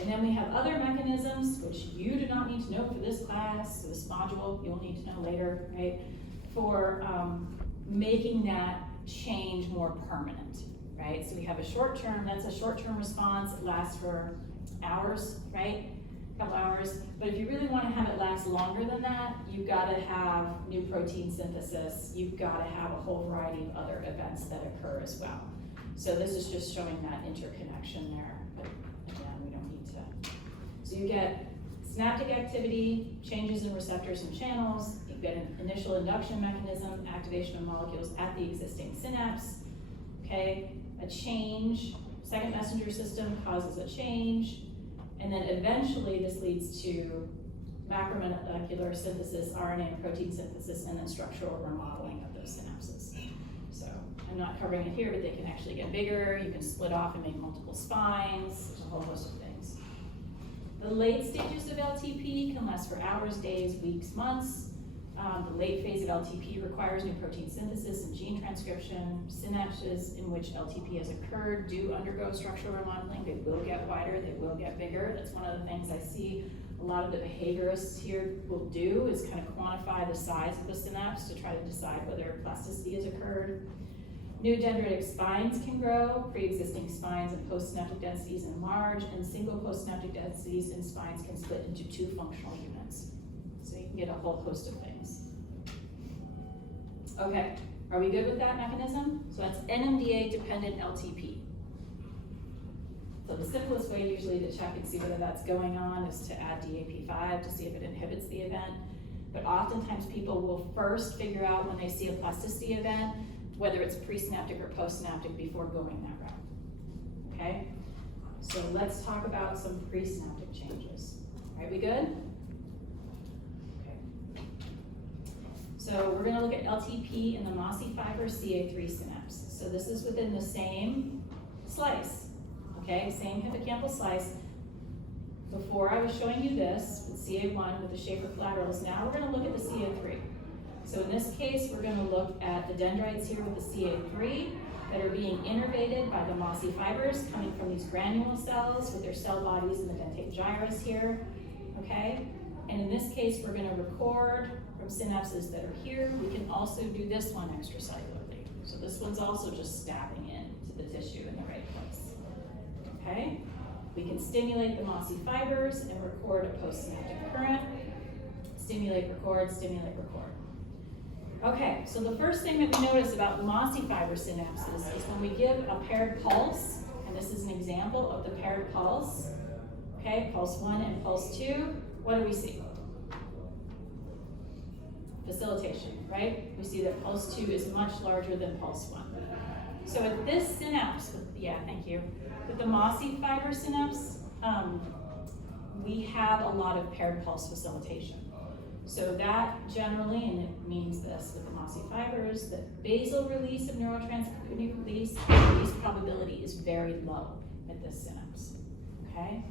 and then we have other mechanisms, which you do not need to know for this class, this module, you'll need to know later, right? For making that change more permanent, right? So we have a short-term, that's a short-term response, it lasts for hours, right? A couple hours, but if you really want to have it last longer than that, you've got to have new protein synthesis, you've got to have a whole variety of other events that occur as well. So this is just showing that interconnection there, but again, we don't need to. So you get synaptic activity, changes in receptors and channels, you get an initial induction mechanism, activation of molecules at the existing synapse, okay? A change, second messenger system causes a change, and then eventually this leads to macromolecular synthesis, RNA and protein synthesis, and then structural remodeling of those synapses. So I'm not covering it here, but they can actually get bigger, you can split off and make multiple spines, there's a whole host of things. The late stages of LTP can last for hours, days, weeks, months. The late phase of LTP requires new protein synthesis and gene transcription. Synapses in which LTP has occurred do undergo structural remodeling. They will get wider, they will get bigger. That's one of the things I see a lot of the behaviorists here will do is kind of quantify the size of the synapse to try to decide whether plasticity has occurred. New dendritic spines can grow. Pre-existing spines and postsynaptic densities enlarge, and single postsynaptic densities and spines can split into two functional units. So you can get a whole host of things. Okay, are we good with that mechanism? So that's NMDA-dependent LTP. So the simplest way usually to check and see whether that's going on is to add DAP5 to see if it inhibits the event. But oftentimes people will first figure out when they see a plasticity event, whether it's presynaptic or postsynaptic before going that route. Okay? So let's talk about some presynaptic changes. All right, we good? So we're going to look at LTP in the mossy fiber CA3 synapse. So this is within the same slice, okay, same hippocampal slice. Before I was showing you this with CA1 with the Schaefer collaterals, now we're going to look at the CA3. So in this case, we're going to look at the dendrites here with the CA3 that are being innervated by the mossy fibers coming from these granule cells with their cell bodies in the dentate gyrus here, okay? And in this case, we're going to record from synapses that are here. We can also do this one extracellularly. So this one's also just stabbing into the tissue in the right place. Okay? We can stimulate the mossy fibers and record a postsynaptic current. Stimulate, record, stimulate, record. Okay, so the first thing that we notice about mossy fiber synapses is when we give a paired pulse, and this is an example of the paired pulse, okay, pulse 1 and pulse 2, what do we see? Facilitation, right? We see that pulse 2 is much larger than pulse 1. So at this synapse, thank you. With the mossy fiber synapse, we have a lot of paired pulse facilitation. So that generally, and it means this with the mossy fibers, that basal release of neurotransmitter release probability is very low at this synapse, okay?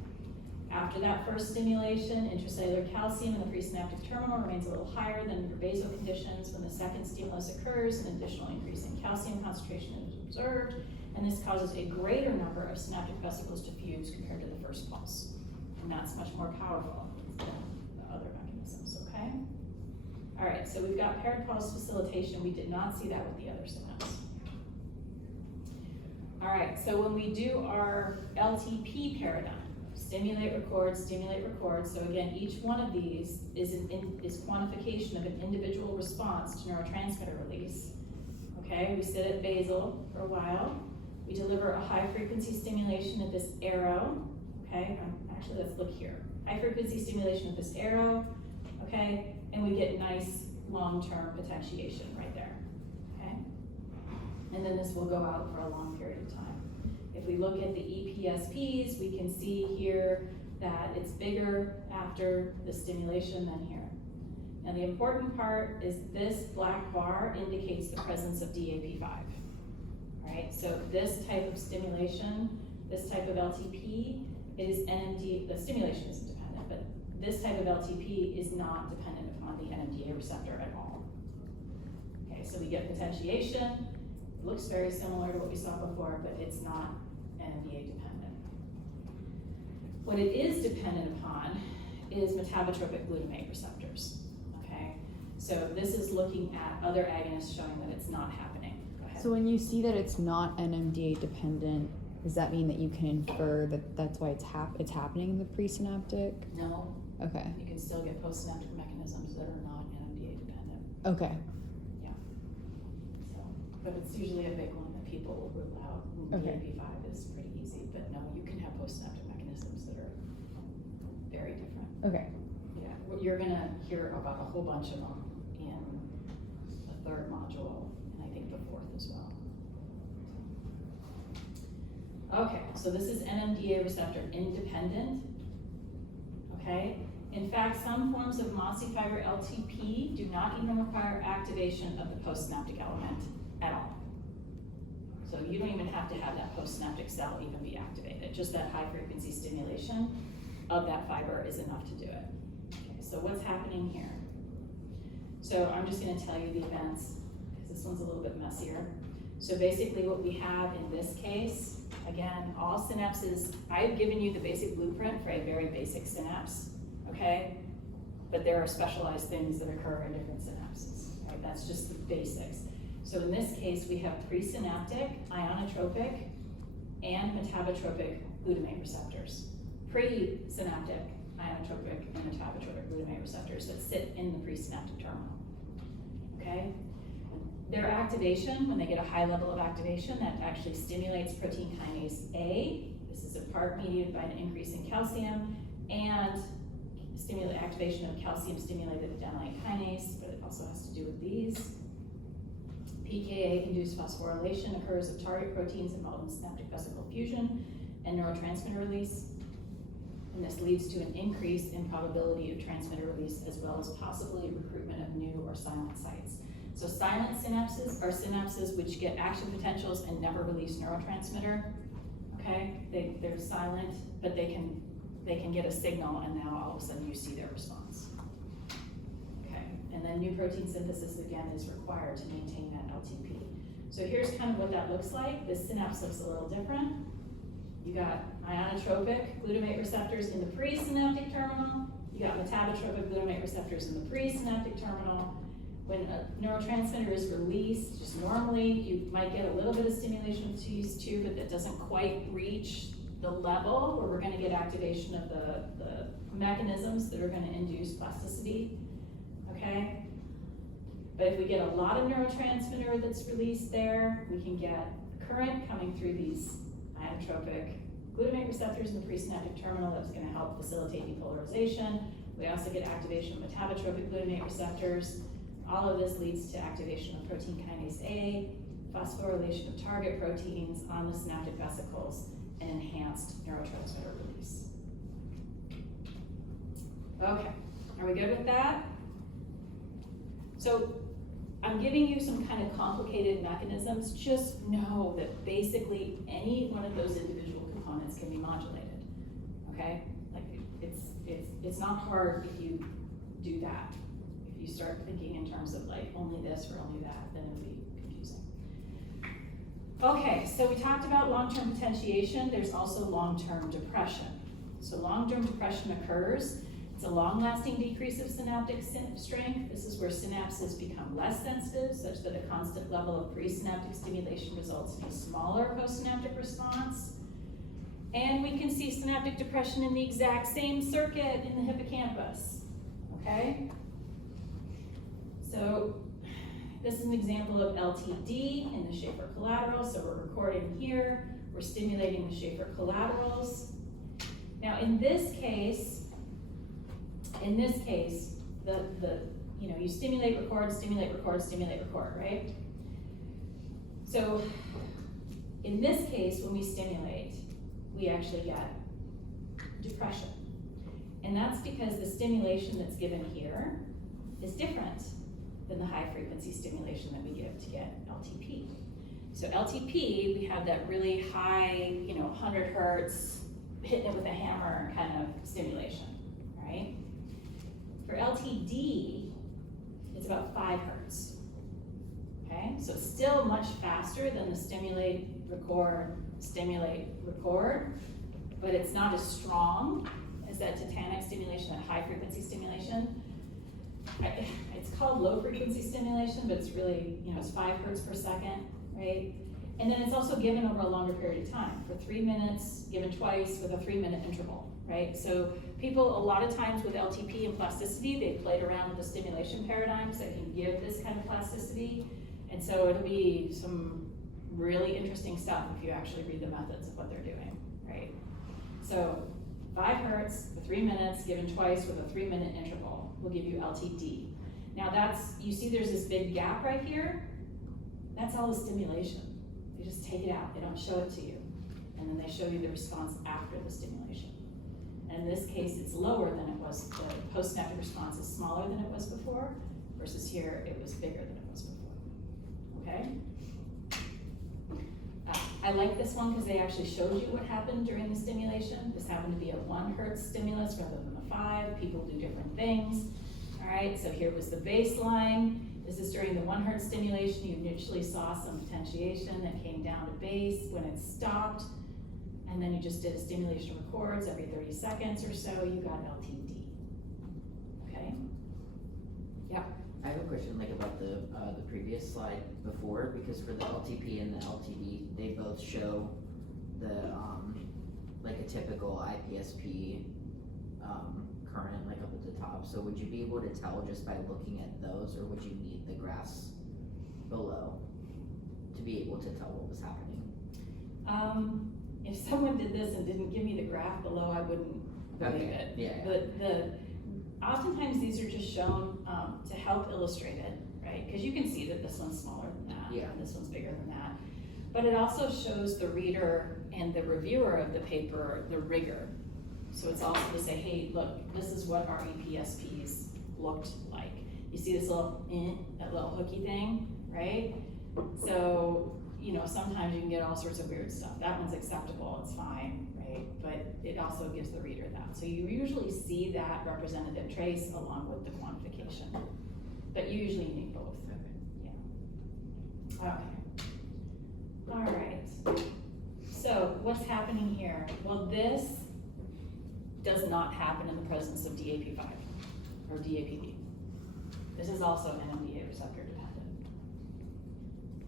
After that first stimulation, intracellular calcium in the presynaptic terminal remains a little higher than under basal conditions. When the second stimulus occurs, an additional increase in calcium concentration is observed, and this causes a greater number of synaptic vesicles to fuse compared to the first pulse. And that's much more powerful than the other mechanisms, okay? All right, so we've got paired pulse facilitation. We did not see that with the other synapse. All right, so when we do our LTP paradigm, stimulate, record, stimulate, record. So again, each one of these is quantification of an individual response to neurotransmitter release. Okay, we sit at basal for a while. We deliver a high frequency stimulation at this arrow. Okay, actually let's look here. High frequency stimulation at this arrow. Okay, and we get nice long-term potentiation right there. Okay, and then this will go out for a long period of time. If we look at the EPSPs, we can see here that it's bigger after the stimulation than here. Now the important part is this black bar indicates the presence of DAP5, right? So this type of stimulation, this type of LTP, it is NMDA, the stimulation isn't dependent, but this type of LTP is not dependent upon the NMDA receptor at all. Okay, so we get potentiation, it looks very similar to what we saw before, but it's not NMDA dependent. What it is dependent upon is metabotropic glutamate receptors, okay? So this is looking at other agonists showing that it's not happening. Go ahead. So when you see that it's not NMDA dependent, does that mean that you can infer that that's why it's happening in the presynaptic? No, Okay. you can still get postsynaptic mechanisms that are not NMDA dependent. Okay. So, but it's usually a big one that people will rule out. Okay. DAP5 is pretty easy, but no, you can have postsynaptic mechanisms that are very different. Okay. Yeah, well, you're gonna hear about a whole bunch of them in the third module, and I think the fourth as well. Okay, so this is NMDA receptor independent, okay? In fact, some forms of mossy fiber LTP do not even require activation of the postsynaptic element at all. So you don't even have to have that postsynaptic cell even be activated. Just that high frequency stimulation of that fiber is enough to do it. Okay, so what's happening here? So I'm just gonna tell you the events, because this one's a little bit messier. So basically what we have in this case, again, all synapses, I've given you the basic blueprint for a very basic synapse, okay? But there are specialized things that occur in different synapses, right? That's just the basics. So in this case, we have presynaptic, ionotropic, and metabotropic glutamate receptors. Presynaptic, ionotropic, and metabotropic glutamate receptors that sit in the presynaptic terminal, okay? Their activation, when they get a high level of activation, that actually stimulates protein kinase A. This is in part mediated by an increase in calcium, and stimulate activation of calcium-stimulated adenylate kinase, but it also has to do with these. PKA-induced phosphorylation occurs of target proteins involved in synaptic vesicle fusion and neurotransmitter release. And this leads to an increase in probability of transmitter release, as well as possibly recruitment of new or silent sites. So silent synapses are synapses which get action potentials and never release neurotransmitter, okay? They're silent, but they can get a signal, and now all of a sudden you see their response. Okay, and then new protein synthesis again is required to maintain that LTP. So here's kind of what that looks like. This synapse looks a little different. You got ionotropic glutamate receptors in the presynaptic terminal. You got metabotropic glutamate receptors in the presynaptic terminal. When a neurotransmitter is released, just normally you might get a little bit of stimulation of these two, but that doesn't quite reach the level where we're going to get activation of the mechanisms that are going to induce plasticity, okay? But if we get a lot of neurotransmitter that's released there, we can get current coming through these ionotropic glutamate receptors in the presynaptic terminal that's going to help facilitate depolarization. We also get activation of metabotropic glutamate receptors. All of this leads to activation of protein kinase A, phosphorylation of target proteins on the synaptic vesicles, and enhanced neurotransmitter release. Okay, are we good with that? So I'm giving you some kind of complicated mechanisms. Just know that basically any one of those individual components can be modulated, okay? Like it's not hard if you do that. If you start thinking in terms of like only this or only that, then it'll be confusing. Okay, so we talked about long-term potentiation. There's also long-term depression. So long-term depression occurs. It's a long-lasting decrease of synaptic strength. This is where synapses become less sensitive, such that a constant level of presynaptic stimulation results in a smaller postsynaptic response. And we can see synaptic depression in the exact same circuit in the hippocampus, okay? So this is an example of LTD in the Schaefer collateral. So we're recording here, we're stimulating the Schaefer collaterals. Now in this case, you stimulate, record, stimulate, record, stimulate, record, right? So in this case, when we stimulate, we actually get depression. And that's because the stimulation that's given here is different than the high frequency stimulation that we give to get LTP. So LTP, we have that really high, 100 hertz, hitting it with a hammer kind of stimulation, right? For LTD, it's about 5 hertz, okay? So it's still much faster than the stimulate, record, but it's not as strong as that tetanic stimulation, that high frequency stimulation. It's called low frequency stimulation, but it's really, it's 5 hertz per second, right? And then it's also given over a longer period of time, for 3 minutes, given twice with a 3-minute interval, right? So people, a lot of times with LTP and plasticity, they played around with the stimulation paradigms that can give this kind of plasticity. And so it'll be some really interesting stuff if you actually read the methods of what they're doing, right? So 5 hertz for 3 minutes, given twice with a 3-minute interval, will give you LTD. Now you see there's this big gap right here? That's all the stimulation. They just take it out, they don't show it to you. And then they show you the response after the stimulation. And in this case, it's lower than it was, the postsynaptic response is smaller than it was before, versus here, it was bigger than it was before, okay? I like this one because they actually showed you what happened during the stimulation. This happened to be a 1 hertz stimulus rather than the 5. People do different things. All right, so here was the baseline. This is during the 1 hertz stimulation. You initially saw some potentiation that came down to base when it stopped. And then you just did a stimulation records every 30 seconds or so. You got LTD. Okay? Yeah. I have a question about the previous slide before, because for the LTP and the LTD, they both show the a typical IPSP current up at the top. So would you be able to tell just by looking at those, or would you need the graphs below to be able to tell what was happening? If someone did this and didn't give me the graph below, I wouldn't believe it. Yeah. But oftentimes these are just shown to help illustrate it, right? Because you can see that this one's smaller than that, Yeah. and this one's bigger than that. But it also shows the reader and the reviewer of the paper the rigor. So it's also to say, hey, look, this is what our EPSPs looked like. You see this little that little hooky thing, right? So, sometimes you can get all sorts of weird stuff. That one's acceptable, it's fine, right? But it also gives the reader that. So you usually see that representative trace along with the quantification. But you usually need both. Yeah. Okay. All right. So what's happening here? Well, this does not happen in the presence of DAP5 or DAPD. This is also NMDA receptor dependent.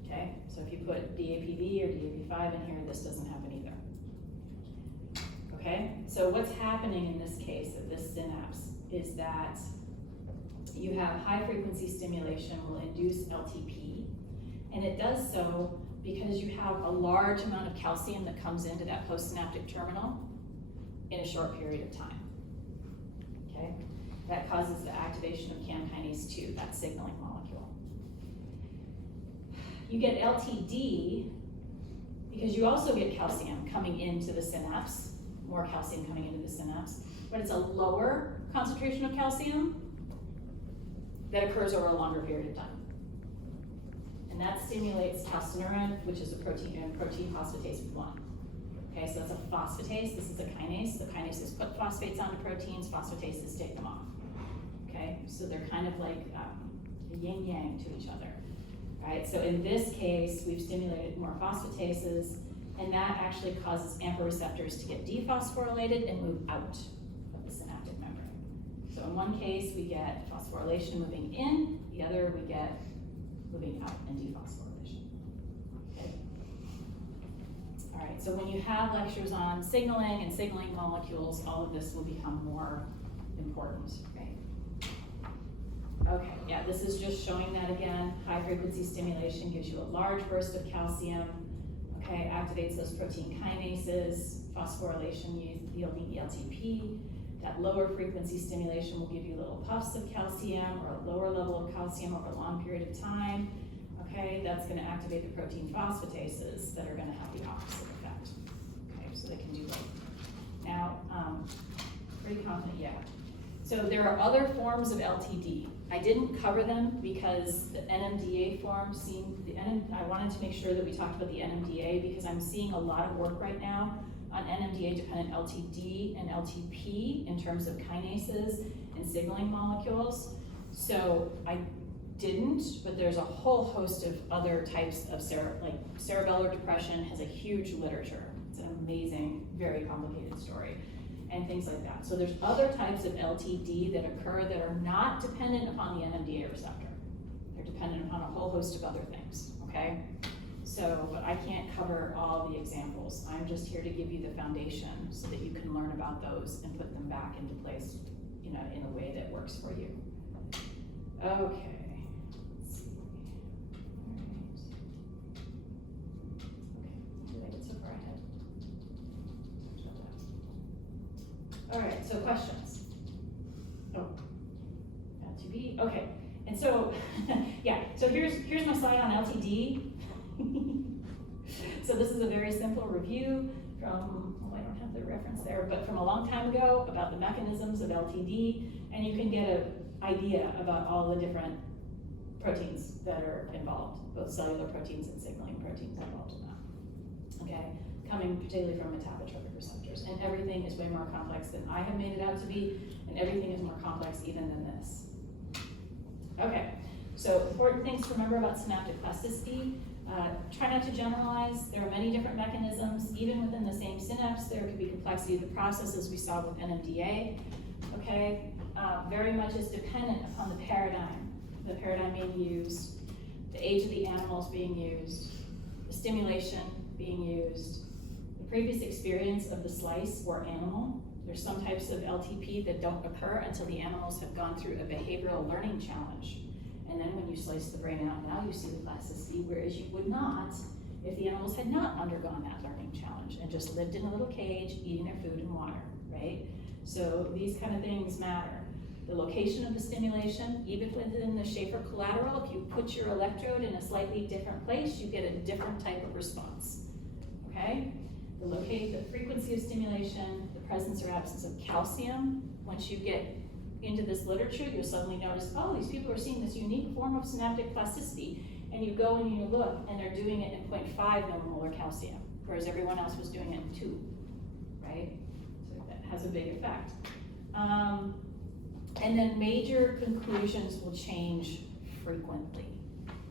Okay, so if you put DAPV or DAP5 in here, this doesn't happen either. Okay, so what's happening in this case of this synapse is that you have high frequency stimulation will induce LTP, and it does so because you have a large amount of calcium that comes into that postsynaptic terminal in a short period of time. Okay, that causes the activation of CAM kinase 2, that signaling molecule. You get LTD because you also get calcium coming into the synapse, more calcium coming into the synapse, but it's a lower concentration of calcium that occurs over a longer period of time. And that stimulates calcineurin, which is a protein phosphatase 1. Okay, so that's a phosphatase, this is a kinase. The kinases put phosphates onto proteins, phosphatases take them off. Okay, so they're kind of like yin-yang to each other. Right, so in this case, we've stimulated more phosphatases, and that actually causes AMPA receptors to get dephosphorylated and move out of the synaptic membrane. So in one case, we get phosphorylation moving in, the other we get moving out and dephosphorylation. Okay. All right, so when you have lectures on signaling and signaling molecules, all of this will become more important, right? Okay, yeah, this is just showing that again. High frequency stimulation gives you a large burst of calcium, okay, activates those protein kinases, phosphorylation yielding LTP. That lower frequency stimulation will give you little puffs of calcium or a lower level of calcium over a long period of time. Okay, that's gonna activate the protein phosphatases that are gonna have the opposite effect. Okay, so they can do both. Now, Pretty confident, yeah. So there are other forms of LTD. I didn't cover them because the NMDA form seemed, I wanted to make sure that we talked about the NMDA because I'm seeing a lot of work right now on NMDA-dependent LTD and LTP in terms of kinases and signaling molecules. So I didn't, but there's a whole host of other types of cerebellar depression has a huge literature. It's an amazing, very complicated story, and things like that. So there's other types of LTD that occur that are not dependent upon the NMDA receptor. They're dependent upon a whole host of other things, okay? So, but I can't cover all the examples. I'm just here to give you the foundation so that you can learn about those and put them back into place, you know, in a way that works for you. Okay. Let's see. All right. Okay. Did I get so far ahead? All right, so questions. Oh, L2B, okay. And so, yeah, so here's my slide on LTD. So this is a very simple review from, oh, I don't have the reference there, but from a long time ago about the mechanisms of LTD, and you can get an idea about all the different proteins that are involved, both cellular proteins and signaling proteins involved in that. Okay, coming particularly from metabotropic receptors, and everything is way more complex than I have made it out to be, and everything is more complex even than this. Okay, so important things to remember about synaptic plasticity. Try not to generalize. There are many different mechanisms. Even within the same synapse, there could be complexity of the process as we saw with NMDA. Okay, very much is dependent upon the paradigm being used, the age of the animals being used, the stimulation being used, the previous experience of the slice or animal. There's some types of LTP that don't occur until the animals have gone through a behavioral learning challenge. And then when you slice the brain out, now you see the plasticity, whereas you would not if the animals had not undergone that learning challenge and just lived in a little cage eating their food and water, right? So these kind of things matter. The location of the stimulation, even within the Schaefer collateral, if you put your electrode in a slightly different place, you get a different type of response, okay? The frequency of stimulation, the presence or absence of calcium. Once you get into this literature, you'll suddenly notice, oh, these people are seeing this unique form of synaptic plasticity. And you go and you look, and they're doing it in 0.5 millimolar calcium, whereas everyone else was doing it in 2, right? So that has a big effect. And then major conclusions will change frequently.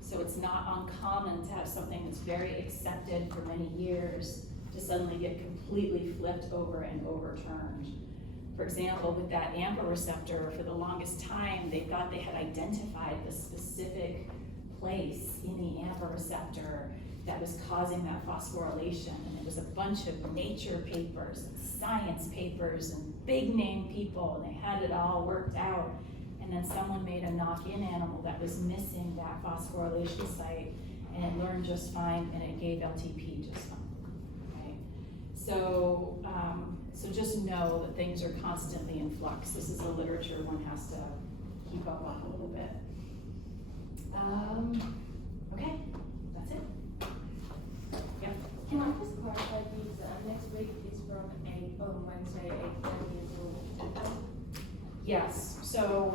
So it's not uncommon to have something that's very accepted for many years to suddenly get completely flipped over and overturned. For example, with that AMPA receptor, for the longest time, they thought they had identified the specific place in the AMPA receptor that was causing that phosphorylation. And it was a bunch of nature papers and science papers and big name people, and they had it all worked out. And then someone made a knock-in animal that was missing that phosphorylation site, and it learned just fine, and it gave LTP just fine. Okay? So, so just know that things are constantly in flux. This is the literature one has to keep up on a little bit. Okay, that's it. Yep. Can I just clarify, the next week is from Wednesday, 8:30 until 10:30? Yes, so